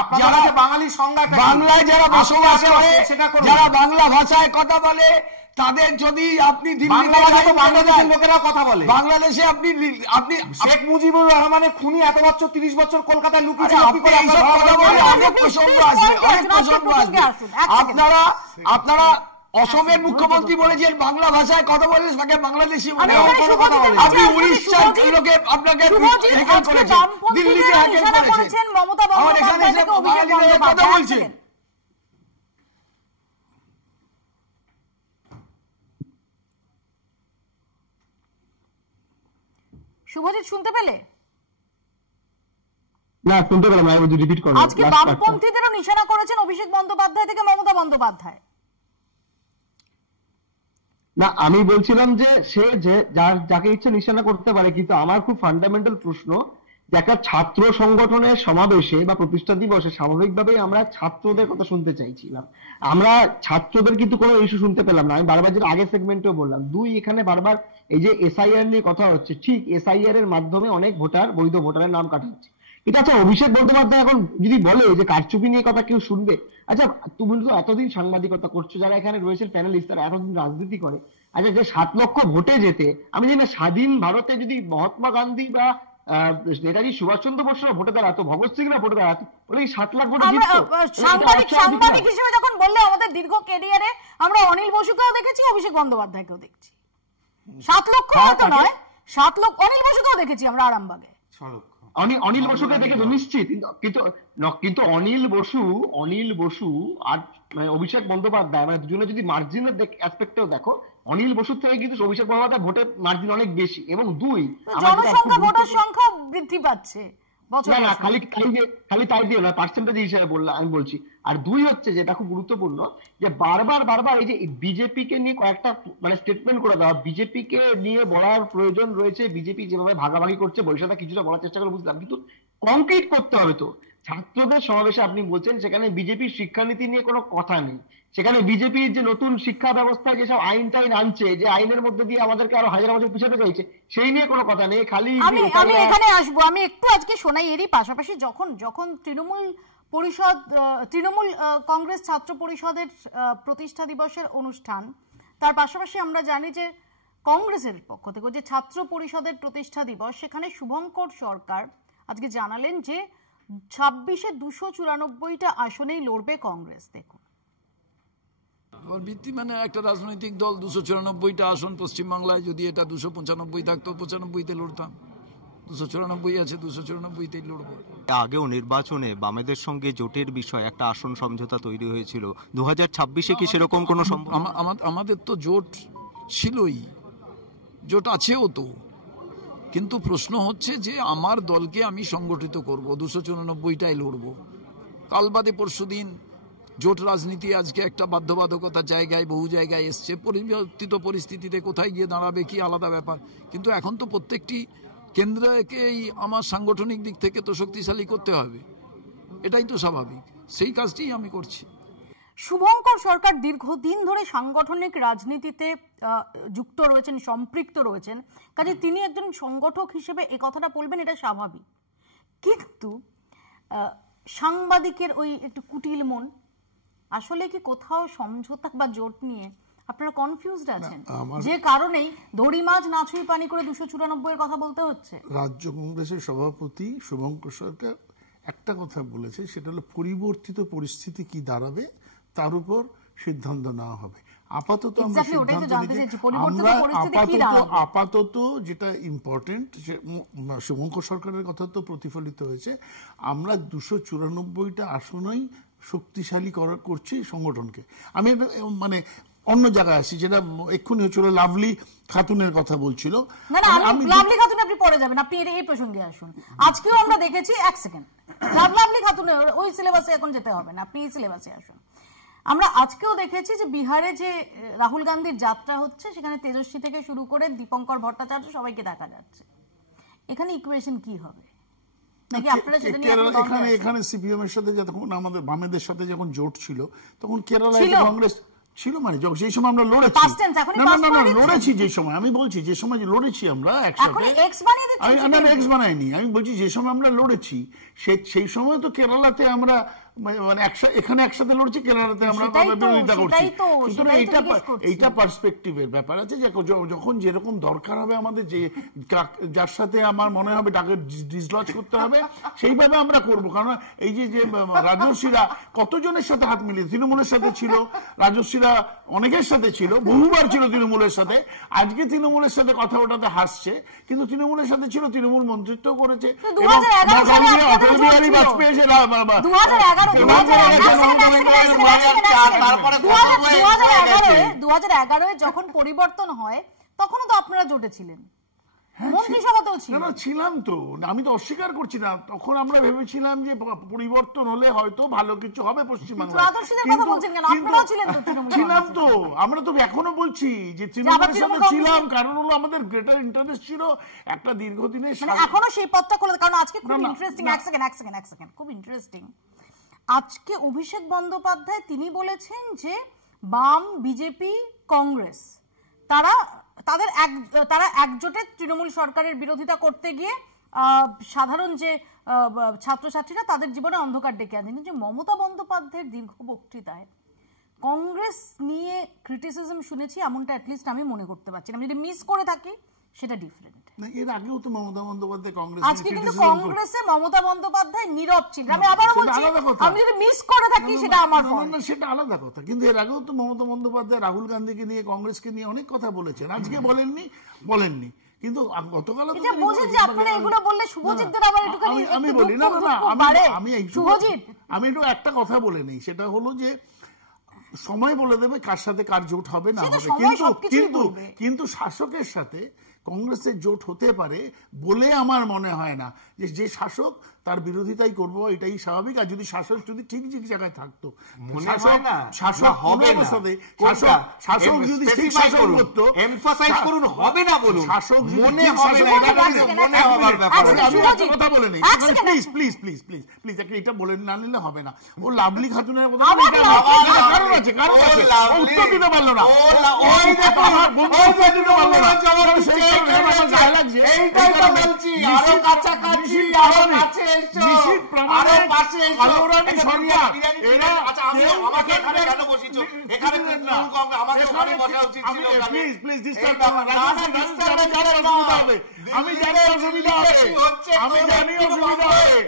আপনারা যে বাঙালি সংজ্ঞাটা, বাংলায় যারা বসবাস করে, যারা বাংলা ভাষায় কথা বলে, তাদের যদি আপনি বাংলাদেশের লোকেরা কথা বলে, বাংলাদেশে আপনি শেখ মুজিবুর রহমানের খুনি এত বছর 30 বছর কলকাতায় লুকিয়ে ছিল, কি করে কথা বলে? অনেক প্রসঙ্গ আছে, অনেক প্রসঙ্গ আছে। আপনারা অসমের মুখ্যমন্ত্রী বলেছেন বাংলা ভাষায় কথা বলে তাকে বাংলাদেশি বলে। আপনি উড়িষ্যার লোকে আপনাকে দিল্লিতে হ্যাকেল করেছেন, আমার এখানে এসে বাঙালিদের কথা বলছেন। শুভজিৎ শুনতে পেলে? না, শুনতে পেলাম না, রিপিট করুন। আজকে বামপন্থীদেরও নিশানা করেছেন অভিষেক বন্দ্যোপাধ্যায় থেকে মমতা বন্দ্যোপাধ্যায়। না, আমি বলছিলাম যে সে যে যাকে ইচ্ছে নিশানা করতে পারে, কিন্তু আমার খুব ফান্ডামেন্টাল প্রশ্ন যে একটা ছাত্র সংগঠনের সমাবেশে বা প্রতিষ্ঠা দিবসে স্বাভাবিকভাবেই আমরা ছাত্রদের কথা শুনতে চাইছিলাম। আমরা ছাত্রদের কিন্তু কোনো ইস্যু শুনতে পেলাম না। আমি বারবার যেটা আগের সেগমেন্টেও বললাম, এখানে বারবার এই যে এসআইআর নিয়ে কথা হচ্ছে, ঠিক এসআইআর এর মাধ্যমে অনেক ভোটার, বৈধ ভোটারের নাম কাটা হচ্ছে, এটা আচ্ছা অভিষেক বন্দ্যোপাধ্যায় এখন যদি বলে যে কারচুপি নিয়ে কথা কেউ শুনবে? আচ্ছা তুমি তো এতদিন সাংবাদিকতা করছো, যারা এখানে রয়েছেন প্যানেলিস্ট তারা এতদিন রাজনীতি করে, আচ্ছা যে 7 লক্ষ ভোটে যেতে, আমি জানি না স্বাধীন ভারতে যদি মহাত্মা গান্ধী বা নেতাজি সুভাষচন্দ্র বসুরা ভোটে দাঁড়াতো, ভগৎ সিংরা ভোটে দাঁড়াতো, বলে 7 লাখ ভোটে সাংবাদিক হিসেবে যখন বললে আমাদের দীর্ঘ ক্যারিয়ারে আমরা অনিল বসুকেও দেখেছি, অভিষেক বন্দ্যোপাধ্যায়কেও দেখছি। 7 লক্ষ হয়তো নয়, 7 লক্ষ অনিল বসুকেও দেখেছি আমরা আরামবাগে। অনিল বসুকে দেখেছো নিশ্চিত, কিন্তু অনিল বসু আর অভিষেক বন্দ্যোপাধ্যায় মানে দুজনে যদি মার্জিনের অ্যাসপেক্টেও দেখো, অনিল বসুর থেকে কিন্তু অভিষেক বন্দ্যোপাধ্যায় ভোটের মার্জিন অনেক বেশি। এবং 2 জনসংখ্যা ভোটার সংখ্যা বৃদ্ধি পাচ্ছে, না খালি তাই দিয়ে নয়, পার্সেন্টেজ হিসেবে আমি বলছি। আর 2 হচ্ছে যেটা খুব গুরুত্বপূর্ণ, যে বারবার এই যে বিজেপি কে নিয়ে কয়েকটা মানে স্টেটমেন্ট করে দেওয়া, বিজেপি কে নিয়ে বলার প্রয়োজন রয়েছে, বিজেপি যেভাবে ভাগাভাগি করছে বৈশাখা কিছুটা বলার চেষ্টা করে বুঝলাম, কিন্তু কংক্রিট করতে হবে তো। ছাত্রদের সমাবেশে আপনি বলছেন সেখানে বিজেপির শিক্ষানীতি নিয়ে কোনো কথা নেই, সেখানে বিজেপির যে নতুন শিক্ষা ব্যবস্থায় যেসব আইন টাইন আনছে, যে আইনের মধ্যে দিয়ে আমাদেরকে আরো হাজার বছর পিছাতে চাইছে, সেই নিয়ে কোনো কথা নেই। খালি আমি এখানে আসবো, আমি একটু আজকে শোনাই এরই পাশাপাশি যখন তৃণমূল কংগ্রেস ছাত্র পরিষদের প্রতিষ্ঠা দিবসের অনুষ্ঠান, তার পাশাপাশি আমরা জানি যে কংগ্রেসের পক্ষ থেকে যে ছাত্র পরিষদের প্রতিষ্ঠা দিবস, সেখানে শুভঙ্কর সরকার আজকে জানালেন যে 26-এ 294টা আসনেই লড়বে কংগ্রেস। দেখুন ভিত্তি মানে একটা রাজনৈতিক দল 294টা আসন, পশ্চিমবাংলায় যদি এটা 295 থাকতো 95তে লড়তাম, 294 আছে 294তেই লড়বো। আগেও নির্বাচনে বামেদের সঙ্গে জোটের বিষয় একটা আসন সমঝোতা তৈরি হয়েছিল, 2026-এ কি সেরকম কোনো আমাদের তো জোট ছিলই, জোট আছেও তো, কিন্তু প্রশ্ন হচ্ছে যে আমার দলকে আমি সংগঠিত করব, 294টাই লড়বো। কাল বাদে পরশুদিন জোট রাজনীতি আজকে একটা বাধ্যবাধকতার জায়গায় বহু জায়গায় এসছে, পরিবর্তিত পরিস্থিতিতে কোথায় গিয়ে দাঁড়াবে কি আলাদা ব্যাপার, কিন্তু এখন তো প্রত্যেকটি কেন্দ্রকেই আমার সাংগঠনিক দিক থেকে তো শক্তিশালী করতে হবে, এটাই তো স্বাভাবিক, সেই কাজটিই আমি করছি। শুভঙ্কর সরকার দীর্ঘদিন ধরে সাংগঠনিক রাজনীতিতে যুক্ত রয়েছেন, সম্পৃক্ত রয়েছেন, কাজে তিনি একজন সংগঠক হিসেবে এই কথাটা বলবেন, এটা স্বাভাবিক। কিন্তু সাংবাদিকের ওই একটু কুটিল মন, আসলে কি কোথাও সমঝোতা বা জোট নিয়ে আপনারা কনফিউজড আছেন, যে কারণেই দড়ি মাছ না ছুঁই পানি করে 294 এর কথা বলতে হচ্ছে? রাজ্য কংগ্রেসের সভাপতি শুভঙ্কর সরকার একটা কথা বলেছে, সেটা হলো পরিবর্তিত পরিস্থিতি কি দাঁড়াবে তার উপর সিদ্ধান্ত নেওয়া হবে। আপাতত আপাতত যেটা ইম্পর্টেন্ট, শুভঙ্কর সরকারের কথা তো প্রতিফলিত হয়েছে, আমরা 294টা আসনই শক্তিশালী করছি সংগঠনকে। আমি মানে অন্য জায়গায় আসি, যেটা এক্ষুনি হচ্ছিল লাভলি খাতুনের কথা বলছিল। না আমি লাভলি খাতুন আপনি পরে যাবেন, আপনি এই প্রসঙ্গে আসুন। আজকেও আমরা দেখেছি, এক সেকেন্ড, লাভলি খাতুনের ওই সিলেবাসে এখন যেতে হবে না, আপনি এই সিলেবাসে আসুন। আমরা আজকেও দেখেছি যে বিহারে যে রাহুল গান্ধীর যাত্রা হচ্ছে, সেখানে তেজস্বী থেকে শুরু করে দীপঙ্কর ভট্টাচার্য সবাইকে দেখা যাচ্ছে। এখানে ইকুয়েশন কি হবে? নাকি আপনারা সেটা নিয়ে এখানে সিপিএম এর সাথে যখন আমাদের বামেদের সাথে যখন জোট ছিল, তখন কেরালায় কংগ্রেস ছিল, মানে সেই সময় আমরা লড়েছি, লড়েছি যে সময়, আমি বলছি যে সময় লড়েছি আমরা একসাথে, এক্স বানাইনি, আমি বলছি যে সময় আমরা লড়েছি সেই সময় তো কেরালাতে আমরা মানে এখানে একসাথে লড়ছি, কেরালাতে আমরা বিরোধিতা করছি। সুতরাং এইটা পার্সপেক্টিভের ব্যাপার আছে, যে যখন যেরকম দরকার হবে আমাদের, যে যার সাথে আমার মনে হবে তাকে ডিসলজ করতে হবে, সেইভাবে আমরা করব। কারণ এই যে রাজস্বীরা কতজনের সাথে হাত মিলিয়ে, তৃণমূলের সাথে ছিল রাজস্বীরা, অনেকের সাথে ছিল, বহুবার ছিল তৃণমূলের সাথে, আজকে তৃণমূলের সাথে কথা ওঠাতে হাসছে, কিন্তু তৃণমূলের সাথে ছিল, তৃণমূল মন্ত্রিত্ব করেছে। অটল বিহারী বাজপেয়ী 2011 যখন পরিবর্তন হয় তখনও তো আপনারা জোটে ছিলেন, মন্ত্রিসভাতেও ছিলাম তো, আমি তো অস্বীকার করছি না। তখন আমরা ভেবেছিলাম যে পরিবর্তন হলে হয়তো ভালো কিছু হবে পশ্চিমবাংলায়, ছিলাম তো, আমরা তো এখনো বলছি যে তৃণমূলের সাথে ছিলাম, কারণ হলো আমাদের গ্রেটার ইন্টারেস্ট ছিল একটা দীর্ঘদিনের, এখনো সেই পথটা খোলা। কারণ আজকে খুব ইন্টারেস্টিং, এক সেকেন্ড, খুব ইন্টারেস্টিং, আজকে অভিষেক বন্দ্যোপাধ্যায় তিনি বলেছেন যে বাম, বিজেপি, কংগ্রেস তারা একজোটে তৃণমূল সরকারের বিরোধিতা করতে গিয়ে সাধারণ যে ছাত্রছাত্রীরা তাদের জীবনে অন্ধকার ডেকে আনেন। কিন্তু মমতা বন্দ্যোপাধ্যায়ের দীর্ঘ বক্তৃতায় কংগ্রেস নিয়ে ক্রিটিসিজম শুনেছি এমনটা অ্যাটলিস্ট আমি মনে করতে পারছি না। আমি যদি মিস করে থাকি সেটা ডিফারেন্ট। এর আগেও তো মমতা বন্দ্যোপাধ্যায় কংগ্রেস, আজকে কিন্তু কংগ্রেসে মমতা বন্দ্যোপাধ্যায় নীরব ছিলেন। আমি আবারও বলছি, আমি যদি মিস করে থাকি সেটা আমার ফল্ট। না, সেটা আলাদা কথা। কিন্তু এর আগেও তো মমতা বন্দ্যোপাধ্যায় রাহুল গান্ধীকে নিয়ে, কংগ্রেসকে নিয়ে অনেক কথা বলেছেন। আজকে বলেননি কিন্তু গতকাল এটা বোঝেন যে আপনারা এগুলো বললে শুভজিৎদের আবার একটুখানি আমি বলি না আমি একটু একটা কথা বলে নেই, সেটা হলো যে সময় বলে দেবে কার সাথে কার জোট হবে না হবে, কিন্তু শাসকের সাথে কংগ্রেসের জোট হতে পারে বলে আমার মনে হয় না। যে শাসক তার বিরোধিতাই করবো, এটাই স্বাভাবিক। আর যদি শাসক যদি ঠিক জায়গায় থাকতো, শাসক হবে না, শাসক যদি ঠিক শাসন করতো, এমফাসাইজ করুন হবে না বলুন, শাসক মনে হবে না, মনে হবার ব্যাপার। আমি একটা কথা বলে নেই, please please please please please, এটা বলে না নিলে হবে না। ও লাভলি খাতুনের কথা কারণ আছে, উত্তর দিতে পারলো না, আমি জানি অসুবিধা হবে, আমি জানি অসুবিধা হবে।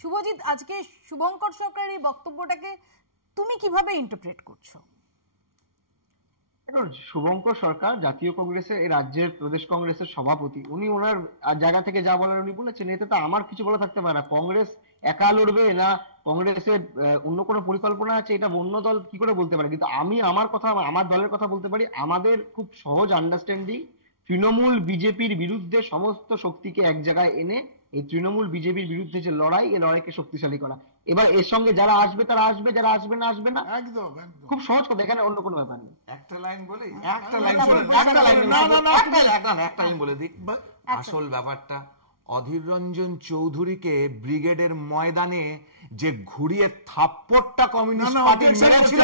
শুভজিৎ, আজকে শুভঙ্কর সরকারের এই বক্তব্যটাকে তুমি কিভাবে ইন্টারপ্রেট করছো? শুভঙ্কর সরকার জাতীয় কংগ্রেসের এই রাজ্যের প্রদেশ কংগ্রেসের সভাপতি, উনি ওনার জায়গা থেকে যা বলার উনি বলেছেন। এতে তো আমার কিছু বলা থাকতে পারে না। কংগ্রেস একা লড়বে না কংগ্রেসের অন্য কোনো পরিকল্পনা আছে, এটা অন্য দল কি করে বলতে পারে? কিন্তু আমি আমার কথা, আমার দলের কথা বলতে পারি। আমাদের খুব সহজ আন্ডারস্ট্যান্ডিং, তৃণমূল বিজেপির বিরুদ্ধে সমস্ত শক্তিকে এক জায়গায় এনে এই তৃণমূল বিজেপির বিরুদ্ধে যে লড়াই, এই লড়াইকে শক্তিশালী করা। এবার এর সঙ্গে যারা আসবে তারা আসবে, যারা আসবে না আসবে না। একদম খুব সহজ কথা, এখানে অন্য কোনো ব্যাপার নেই। একটা লাইন বলে দিই। আসল ব্যাপারটা অধীর রঞ্জন চৌধুরীকে ব্রিগেডের ময়দানে যে ঘুরিয়ে থাপ্পড়টা কমিউনিস্ট পার্টি মেরেছিল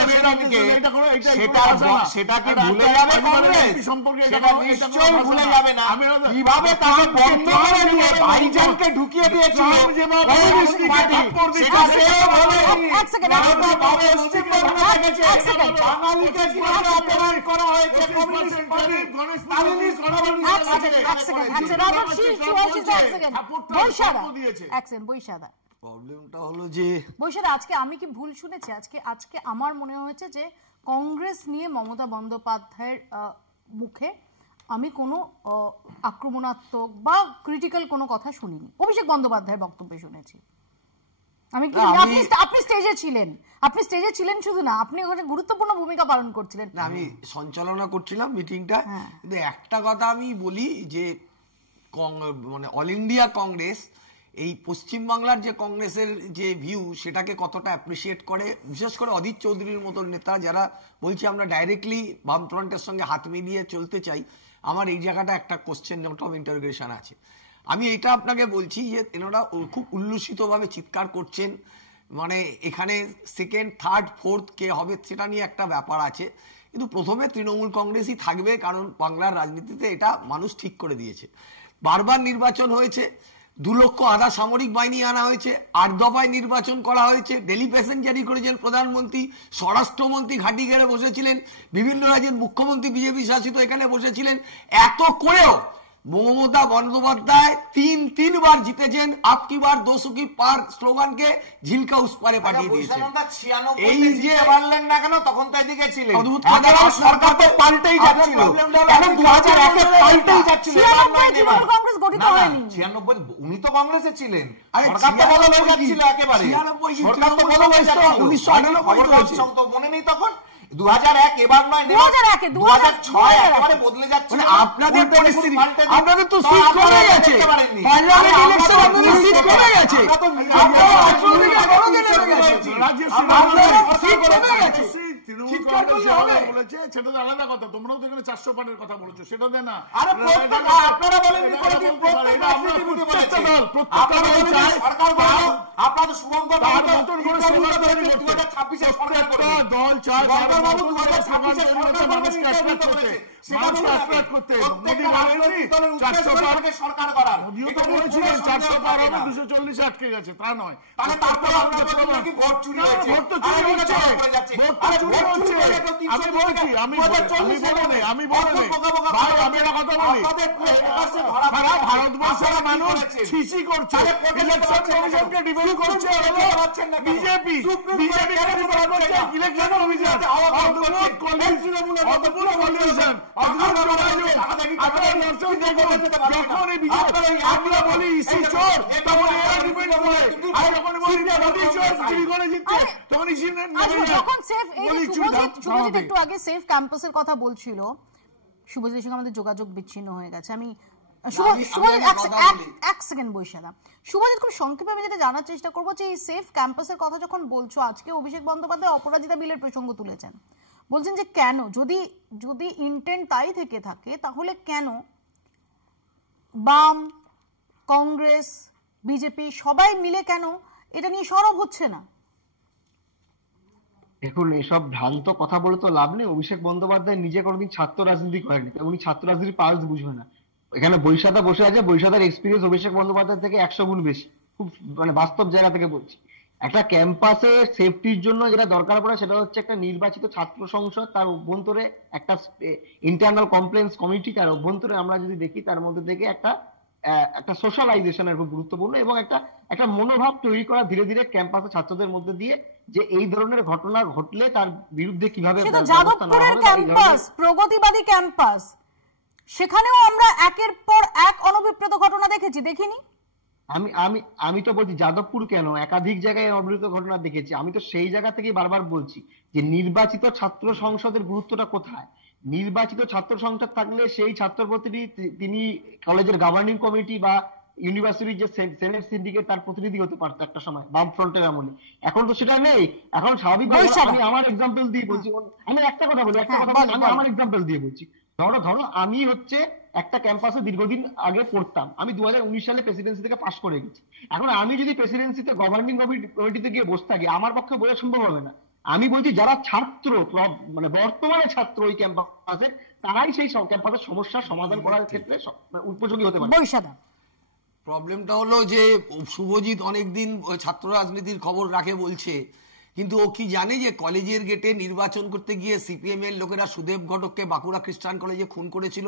সেটাকে ভুলে যাবে কংগ্রেস? সেটা নিশ্চয়ই ভুলে যাবে না। কিভাবে তাকে বন্ধ করে দিয়ে ভাইজানকে ঢুকিয়ে দিয়েছিল কমিউনিস্ট পার্টি, সেটা সেও বলেনি। বাঙালিকে কিভাবে অপমান করা হয়েছে কমিউনিস্ট পার্টি, প্রবলেমটা হলো যে বৈশাদা, আজকে আমি কি ভুল শুনেছি? আজকে আমার মনে হয়েছে যে কংগ্রেস নিয়ে মমতা বন্দ্যোপাধ্যায়ের মুখে আমি কোনো আক্রমণাত্মক বা ক্রিটিক্যাল কোনো কথা শুনিনি। অভিষেক বন্দ্যোপাধ্যায়ের বক্তব্যে শুনেছি। আপনি স্টেজে ছিলেন শুধু না, আপনি ওখানে গুরুত্বপূর্ণ ভূমিকা পালন করছিলেন। আমি সঞ্চালনা করছিলাম মিটিংটা। কিন্তু একটা কথা আমি বলি যে মানে অল ইন্ডিয়া কংগ্রেস এই পশ্চিমবাংলার যে কংগ্রেসের যে ভিউ সেটাকে কতটা অ্যাপ্রিসিয়েট করে, বিশেষ করে অধীর চৌধুরীর মতন নেতা যারা বলছে আমরা ডাইরেক্টলি বামফ্রন্টের সঙ্গে হাত মিলিয়ে চলতে চাই। আমার এই জায়গাটা একটা কোশ্চেন নোট অফ ইন্টারোগেশন আছে। আমি এটা আপনাকে বলছি যে এনারা খুব উল্লসিতভাবে চিৎকার করছেন, মানে এখানে সেকেন্ড থার্ড ফোর্থ কে হবে সেটা নিয়ে একটা ব্যাপার আছে। কিন্তু প্রথমে তৃণমূল কংগ্রেসই থাকবে, কারণ বাংলার রাজনীতিতে এটা মানুষ ঠিক করে দিয়েছে। বারবার নির্বাচন হয়েছে, 2 লক্ষ আধা সামরিক বাহিনী আনা হয়েছে, 8 দফায় নির্বাচন করা হয়েছে, ডেলি প্যাসেঞ্জারি করেছেন প্রধানমন্ত্রী, স্বরাষ্ট্রমন্ত্রী ঘাঁটি গেড়ে বসেছিলেন, বিভিন্ন রাজ্যের মুখ্যমন্ত্রী বিজেপি শাসিত এখানে বসেছিলেন। এত করেও মমতা বন্দ্যোপাধ্যায় 3বার জিতেছেন। আপকি বার 200 কি পার স্লোগানকে ঝিলকা উস পারে পাঠিয়ে দিয়েছেন। এই যে পারলেন না কেন, তখন তো এদিকে ছিলেন, সরকার তো পাল্টেই যাচ্ছিল, কেন 2001 পাল্টেই যাচ্ছিল। 96 উনি তো কংগ্রেসে ছিলেন, সরকার তো বদল হয়ে যাচ্ছিল একেবারে, সরকার তো বদল হয়ে যাচ্ছিল। 1998 তো মনে নেই তখন, 2001 এবার নয় 2006 একেবারে বদলে যাচ্ছে। আপনাদের পরিস্থিতি, আপনাদের তো সিট কমে গেছে, পার্লামেন্ট ইলেকশন আপনাদের সিট কমে গেছে, আপনারা 18 দিনে 18 দিনে গেছে, রাজ্যের সিট কমে গেছে। তৃণমূল চিৎকার কংগ্রেস করলে হবে? বলেছে সেটা তো আলাদা কথা, তোমরাও তো এখানে 400 পারের কথা বলেছো, সেটা দে না। আরে আপনারা বলেননি কোনোদিন, প্রত্যেক রাজনীতি বিরোধী বলেছে। আপনারা বলেন সরকার বলো, আপনারা শুভঙ্কর বাবু 2026 এ সরকার করবে, দল চায় শুভঙ্কর বাবু 2026 এ সরকার করবে, মানুষকে বলেছে সেটা বলে অ্যাট্রাক্ট করতে মোদি বলেননি 400 পার সরকার করার, মোদিও তো বলেছিলেন 400 পার হবে, 240 আটকে গেছে, তা নয়। তাহলে তারপর আপনারা বলেন নাকি ভোট চুরি হয়েছে, ভোট তো চুরি হচ্ছে, ভোট তো চুরি হচ্ছে। আমি বলে নেই ভাই, আমি একটা কথা বলি, সারা ভারতবর্ষের মানুষ ছিছি করছে, ইলেকশন কমিশনকে ডিফেন্ড করছে বিজেপি, বিজেপি কে ডিফেন্ড করছে ইলেকশন কমিশন, অদ্ভুত কলিউশন, অদ্ভুত যোগাযোগ। আপনারা দর্শক দেখুন, যখন এই বিজেপি আমরা বলি ইসি চোর, তখন এরা ডিফেন্ড করে, আর যখন বলি মোদি চোর চুরি করে জিতছে, তখন ইসি যখন সেফ এই শুভজিৎ একটু আগে সেফ ক্যাম্পাসের কথা বলছিল, শুভজিতের সঙ্গে আমাদের যোগাযোগ বিচ্ছিন্ন হয়ে গেছে। আমি শুভজিৎ এক সেকেন্ড বৈশাখা, শুভজিৎ খুব সংক্ষেপে আমি যেটা জানার চেষ্টা করবো যে এই সেফ ক্যাম্পাসের কথা যখন বলছো, আজকে অভিষেক বন্দ্যোপাধ্যায় অপরাজিতা বিলের প্রসঙ্গ তুলেছেন, বলছেন যে কেন, যদি ইন্টেন্ট তাই থেকে থাকে তাহলে কেন বাম, কংগ্রেস, বিজেপি সবাই মিলে কেন এটা নিয়ে সরব হচ্ছে না? দেখুন, এসব ভ্রান্ত কথা বলে তো লাভ নেই। অভিষেক বন্দ্যোপাধ্যায় নিজে কোনোদিন ছাত্র রাজনীতি করেনি, উনি ছাত্র রাজনীতির পালস বুঝবে না। এখানে বৈশাখা বসে আছে, বৈশাখার এক্সপিরিয়েন্স অভিষেক বন্দ্যোপাধ্যায় থেকে 100 গুণ বেশি, খুব মানে বাস্তব জায়গা থেকে বলছি। একটা ক্যাম্পাসে সেফটির জন্য যেটা দরকার পড়ে সেটা হচ্ছে একটা নির্বাচিত ছাত্র সংসদ, তার অভ্যন্তরে একটা ইন্টারনাল কমপ্লেন্স কমিটি, তার অভ্যন্তরে আমরা যদি দেখি তার মধ্যে থেকে একটা সোশ্যালাইজেশনের খুব গুরুত্বপূর্ণ, এবং একটা মনোভাব তৈরি করা ধীরে ধীরে ক্যাম্পাসে ছাত্রদের মধ্যে দিয়ে, যে এই ধরনের ঘটনা ঘটলে তার বিরুদ্ধে কিভাবে যাদবপুরের ক্যাম্পাস প্রগতিবাদী ক্যাম্পাস, সেখানেও আমরা একের পর এক অনভিপ্রেত ঘটনা দেখিনি? আমি তো বলছি যাদবপুর কেন, একাধিক জায়গায় অনভিপ্রেত ঘটনা দেখেছি। আমি তো সেই জায়গা থেকেই বারবার বলছি যে নির্বাচিত ছাত্র সংসদের গুরুত্বটা কোথায়। নির্বাচিত ছাত্র সংসদ থাকলে সেই ছাত্র প্রতিনিধি তিনি কলেজের গভর্নিং কমিটি বা ইউনিভার্সিটির যে সেনেট সিন্ডিকেট তার প্রতিনিধি হতে পারতো একটা সময় বাম ফ্রন্টের আমলে। এখন তো সেটা নেই। এখন স্বাভাবিকভাবে আমি আমার এক্সাম্পল দিয়ে বলছি, আমি একটা কথা বলি, আমি আমার এক্সাম্পল দিয়ে বলছি। ধরো আমি হচ্ছে একটা ক্যাম্পাসে দীর্ঘদিন আগে পড়তাম, আমি 2019 সালে প্রেসিডেন্সি থেকে পাশ করে গেছি। এখন আমি যদি প্রেসিডেন্সিতে গভর্নিং কমিটিতে গিয়ে বসে থাকি, আমার পক্ষে বোঝা সম্ভব হবে না। আমি বলছি যারা ছাত্র, মানে বর্তমানে ছাত্র ওই ক্যাম্পাসে, তারাই সেই ক্যাম্পাসের সমস্যার সমাধান করার ক্ষেত্রে উপযোগী হতে পারে। প্রবলেমটা হলো যে শুভজিৎ অনেকদিন ওই ছাত্র রাজনীতির খবর রাখে বলছে, কিন্তু ও কি জানে যে কলেজের গেটে নির্বাচন করতে গিয়ে সিপিএম এর লোকেরা সুদেব ঘটককে বাঁকুড়া খ্রিস্টান কলেজে খুন করেছিল,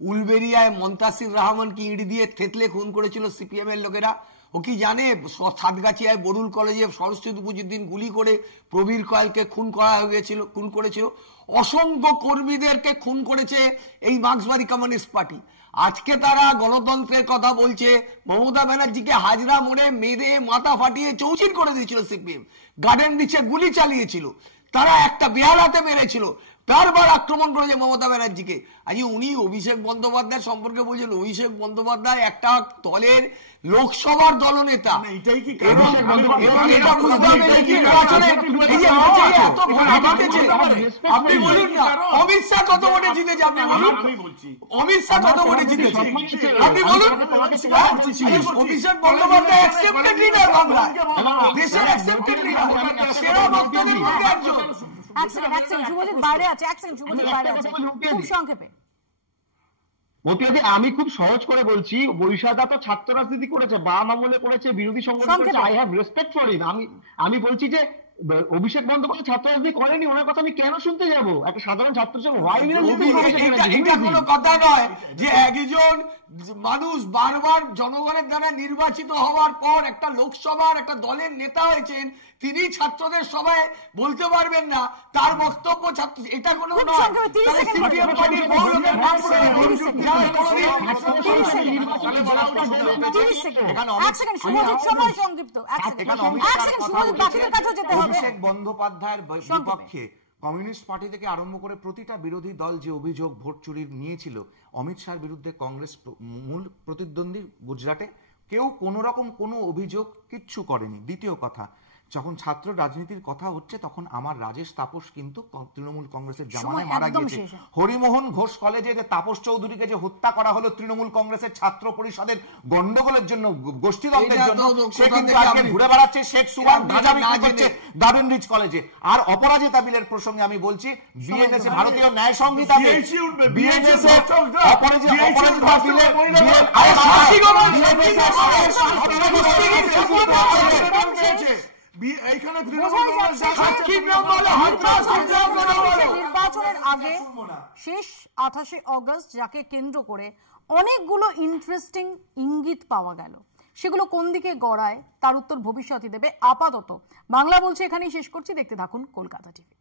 উলবেরিয়ায় মন্তাসির রহমানকে ইঁট দিয়ে থেতলে খুন করেছিল সিপিএম এর লোকেরা। ও কি জানে সাতগাছিয়ায় বরুল কলেজে সরস্বতী পুজোর দিন গুলি করে প্রবীর কয়েলকে খুন করেছিল। অসংখ্য কর্মীদেরকে খুন করেছে এই মার্ক্সবাদী কমিউনিস্ট পার্টি। আজকে তারা গণতন্ত্রের কথা বলছে, মমতা ব্যানার্জিকে হাজরা মোড়ে মেরে মাথা ফাটিয়ে চৌচির করে দিয়েছিল সিপিএম, গার্ডেন নিচে গুলি চালিয়েছিল, তারা একটা বেহালাতে মেরেছিল, বারবার আক্রমণ করেছে মমতা ব্যানার্জিকে। আজ উনি অভিষেক বন্দ্যোপাধ্যায় সম্পর্কে বলছেন, অভিষেক বন্দ্যোপাধ্যায় একটা দলের লোকসভার দলনেতা, আপনি বলুন না অমিত শাহ কত ভোটে জিতেছে, আপনি বলুন অমিত শাহ কত ভোটে জিতেছে, আপনি বলুন। অভিষেক বন্দ্যোপাধ্যায় অ্যাকসেপ্টেড লিডার, বাংলায় দেশের অ্যাকসেপ্টেড লিডার, সেরা বক্তাদের মধ্যে একজন। আমি খুব সহজ করে বলছি, বৈশাখা তো ছাত্র রাজনীতি করেছে, বাম আমলে করেছে, বিরোধী সংগঠন করেছে, I have respect for him. আমি বলছি যে অভিষেক বন্দ্যোপাধ্যায় ছাত্র রাজনীতি করেনি, ওনার কথা আমি কেন শুনতে যাবো? একটা সাধারণ ছাত্র হিসেবে এটা কোনো কথা নয় যে একজন মানুষ বারবার জনগণের দ্বারা নির্বাচিত হওয়ার পর একটা লোকসভার একটা দলের নেতা হয়েছেন, তিনি ছাত্রদের সবাই বলতে পারবেন না তার বক্তব্য ছাত্র, এটা কোনো নয়। অভিষেক বন্দ্যোপাধ্যায়ের বিপক্ষে কমিউনিস্ট পার্টি থেকে আরম্ভ করে প্রতিটা বিরোধী দল যে অভিযোগ ভোট চুরির নিয়েছিল, অমিত শাহর বিরুদ্ধে কংগ্রেস মূল প্রতিদ্বন্দ্বী গুজরাটে কেউ কোনো রকম কোনো অভিযোগ কিচ্ছু করেনি। দ্বিতীয় কথা, যখন ছাত্র রাজনীতির কথা হচ্ছে তখন আমার রাজেশ তাপস কিন্তু তৃণমূল কংগ্রেসের জামানায় মারা গিয়েছে। হরিমোহন ঘোষ কলেজে যে তাপস চৌধুরীকে যে হত্যা করা হলো তৃণমূল কংগ্রেসের ছাত্র পরিষদের গন্ডগোলের জন্য, গোষ্ঠীদ্বন্দ্বের জন্য, সে কিন্তু আজকে ঘুরে বেড়াচ্ছে শেখ সুমন গাঁজা বিক্রি করছে গার্ডেন রিচ কলেজে। আর অপরাজিতা বিলের প্রসঙ্গে আমি বলছি, বিএনএস ভারতীয় ন্যায় সংহিতাতে বিএনএস এর অপরাজিতা বিলের নির্বাচনের আগে শেষ 28 অগস্ট যাকে কেন্দ্র করে অনেকগুলো ইন্টারেস্টিং ইঙ্গিত পাওয়া গেল, সেগুলো কোন দিকে গড়ায় তার উত্তর ভবিষ্যৎই দেবে। আপাতত বাংলা বলছে এখানেই শেষ করছি। দেখতে থাকুন কলকাতা টিভি।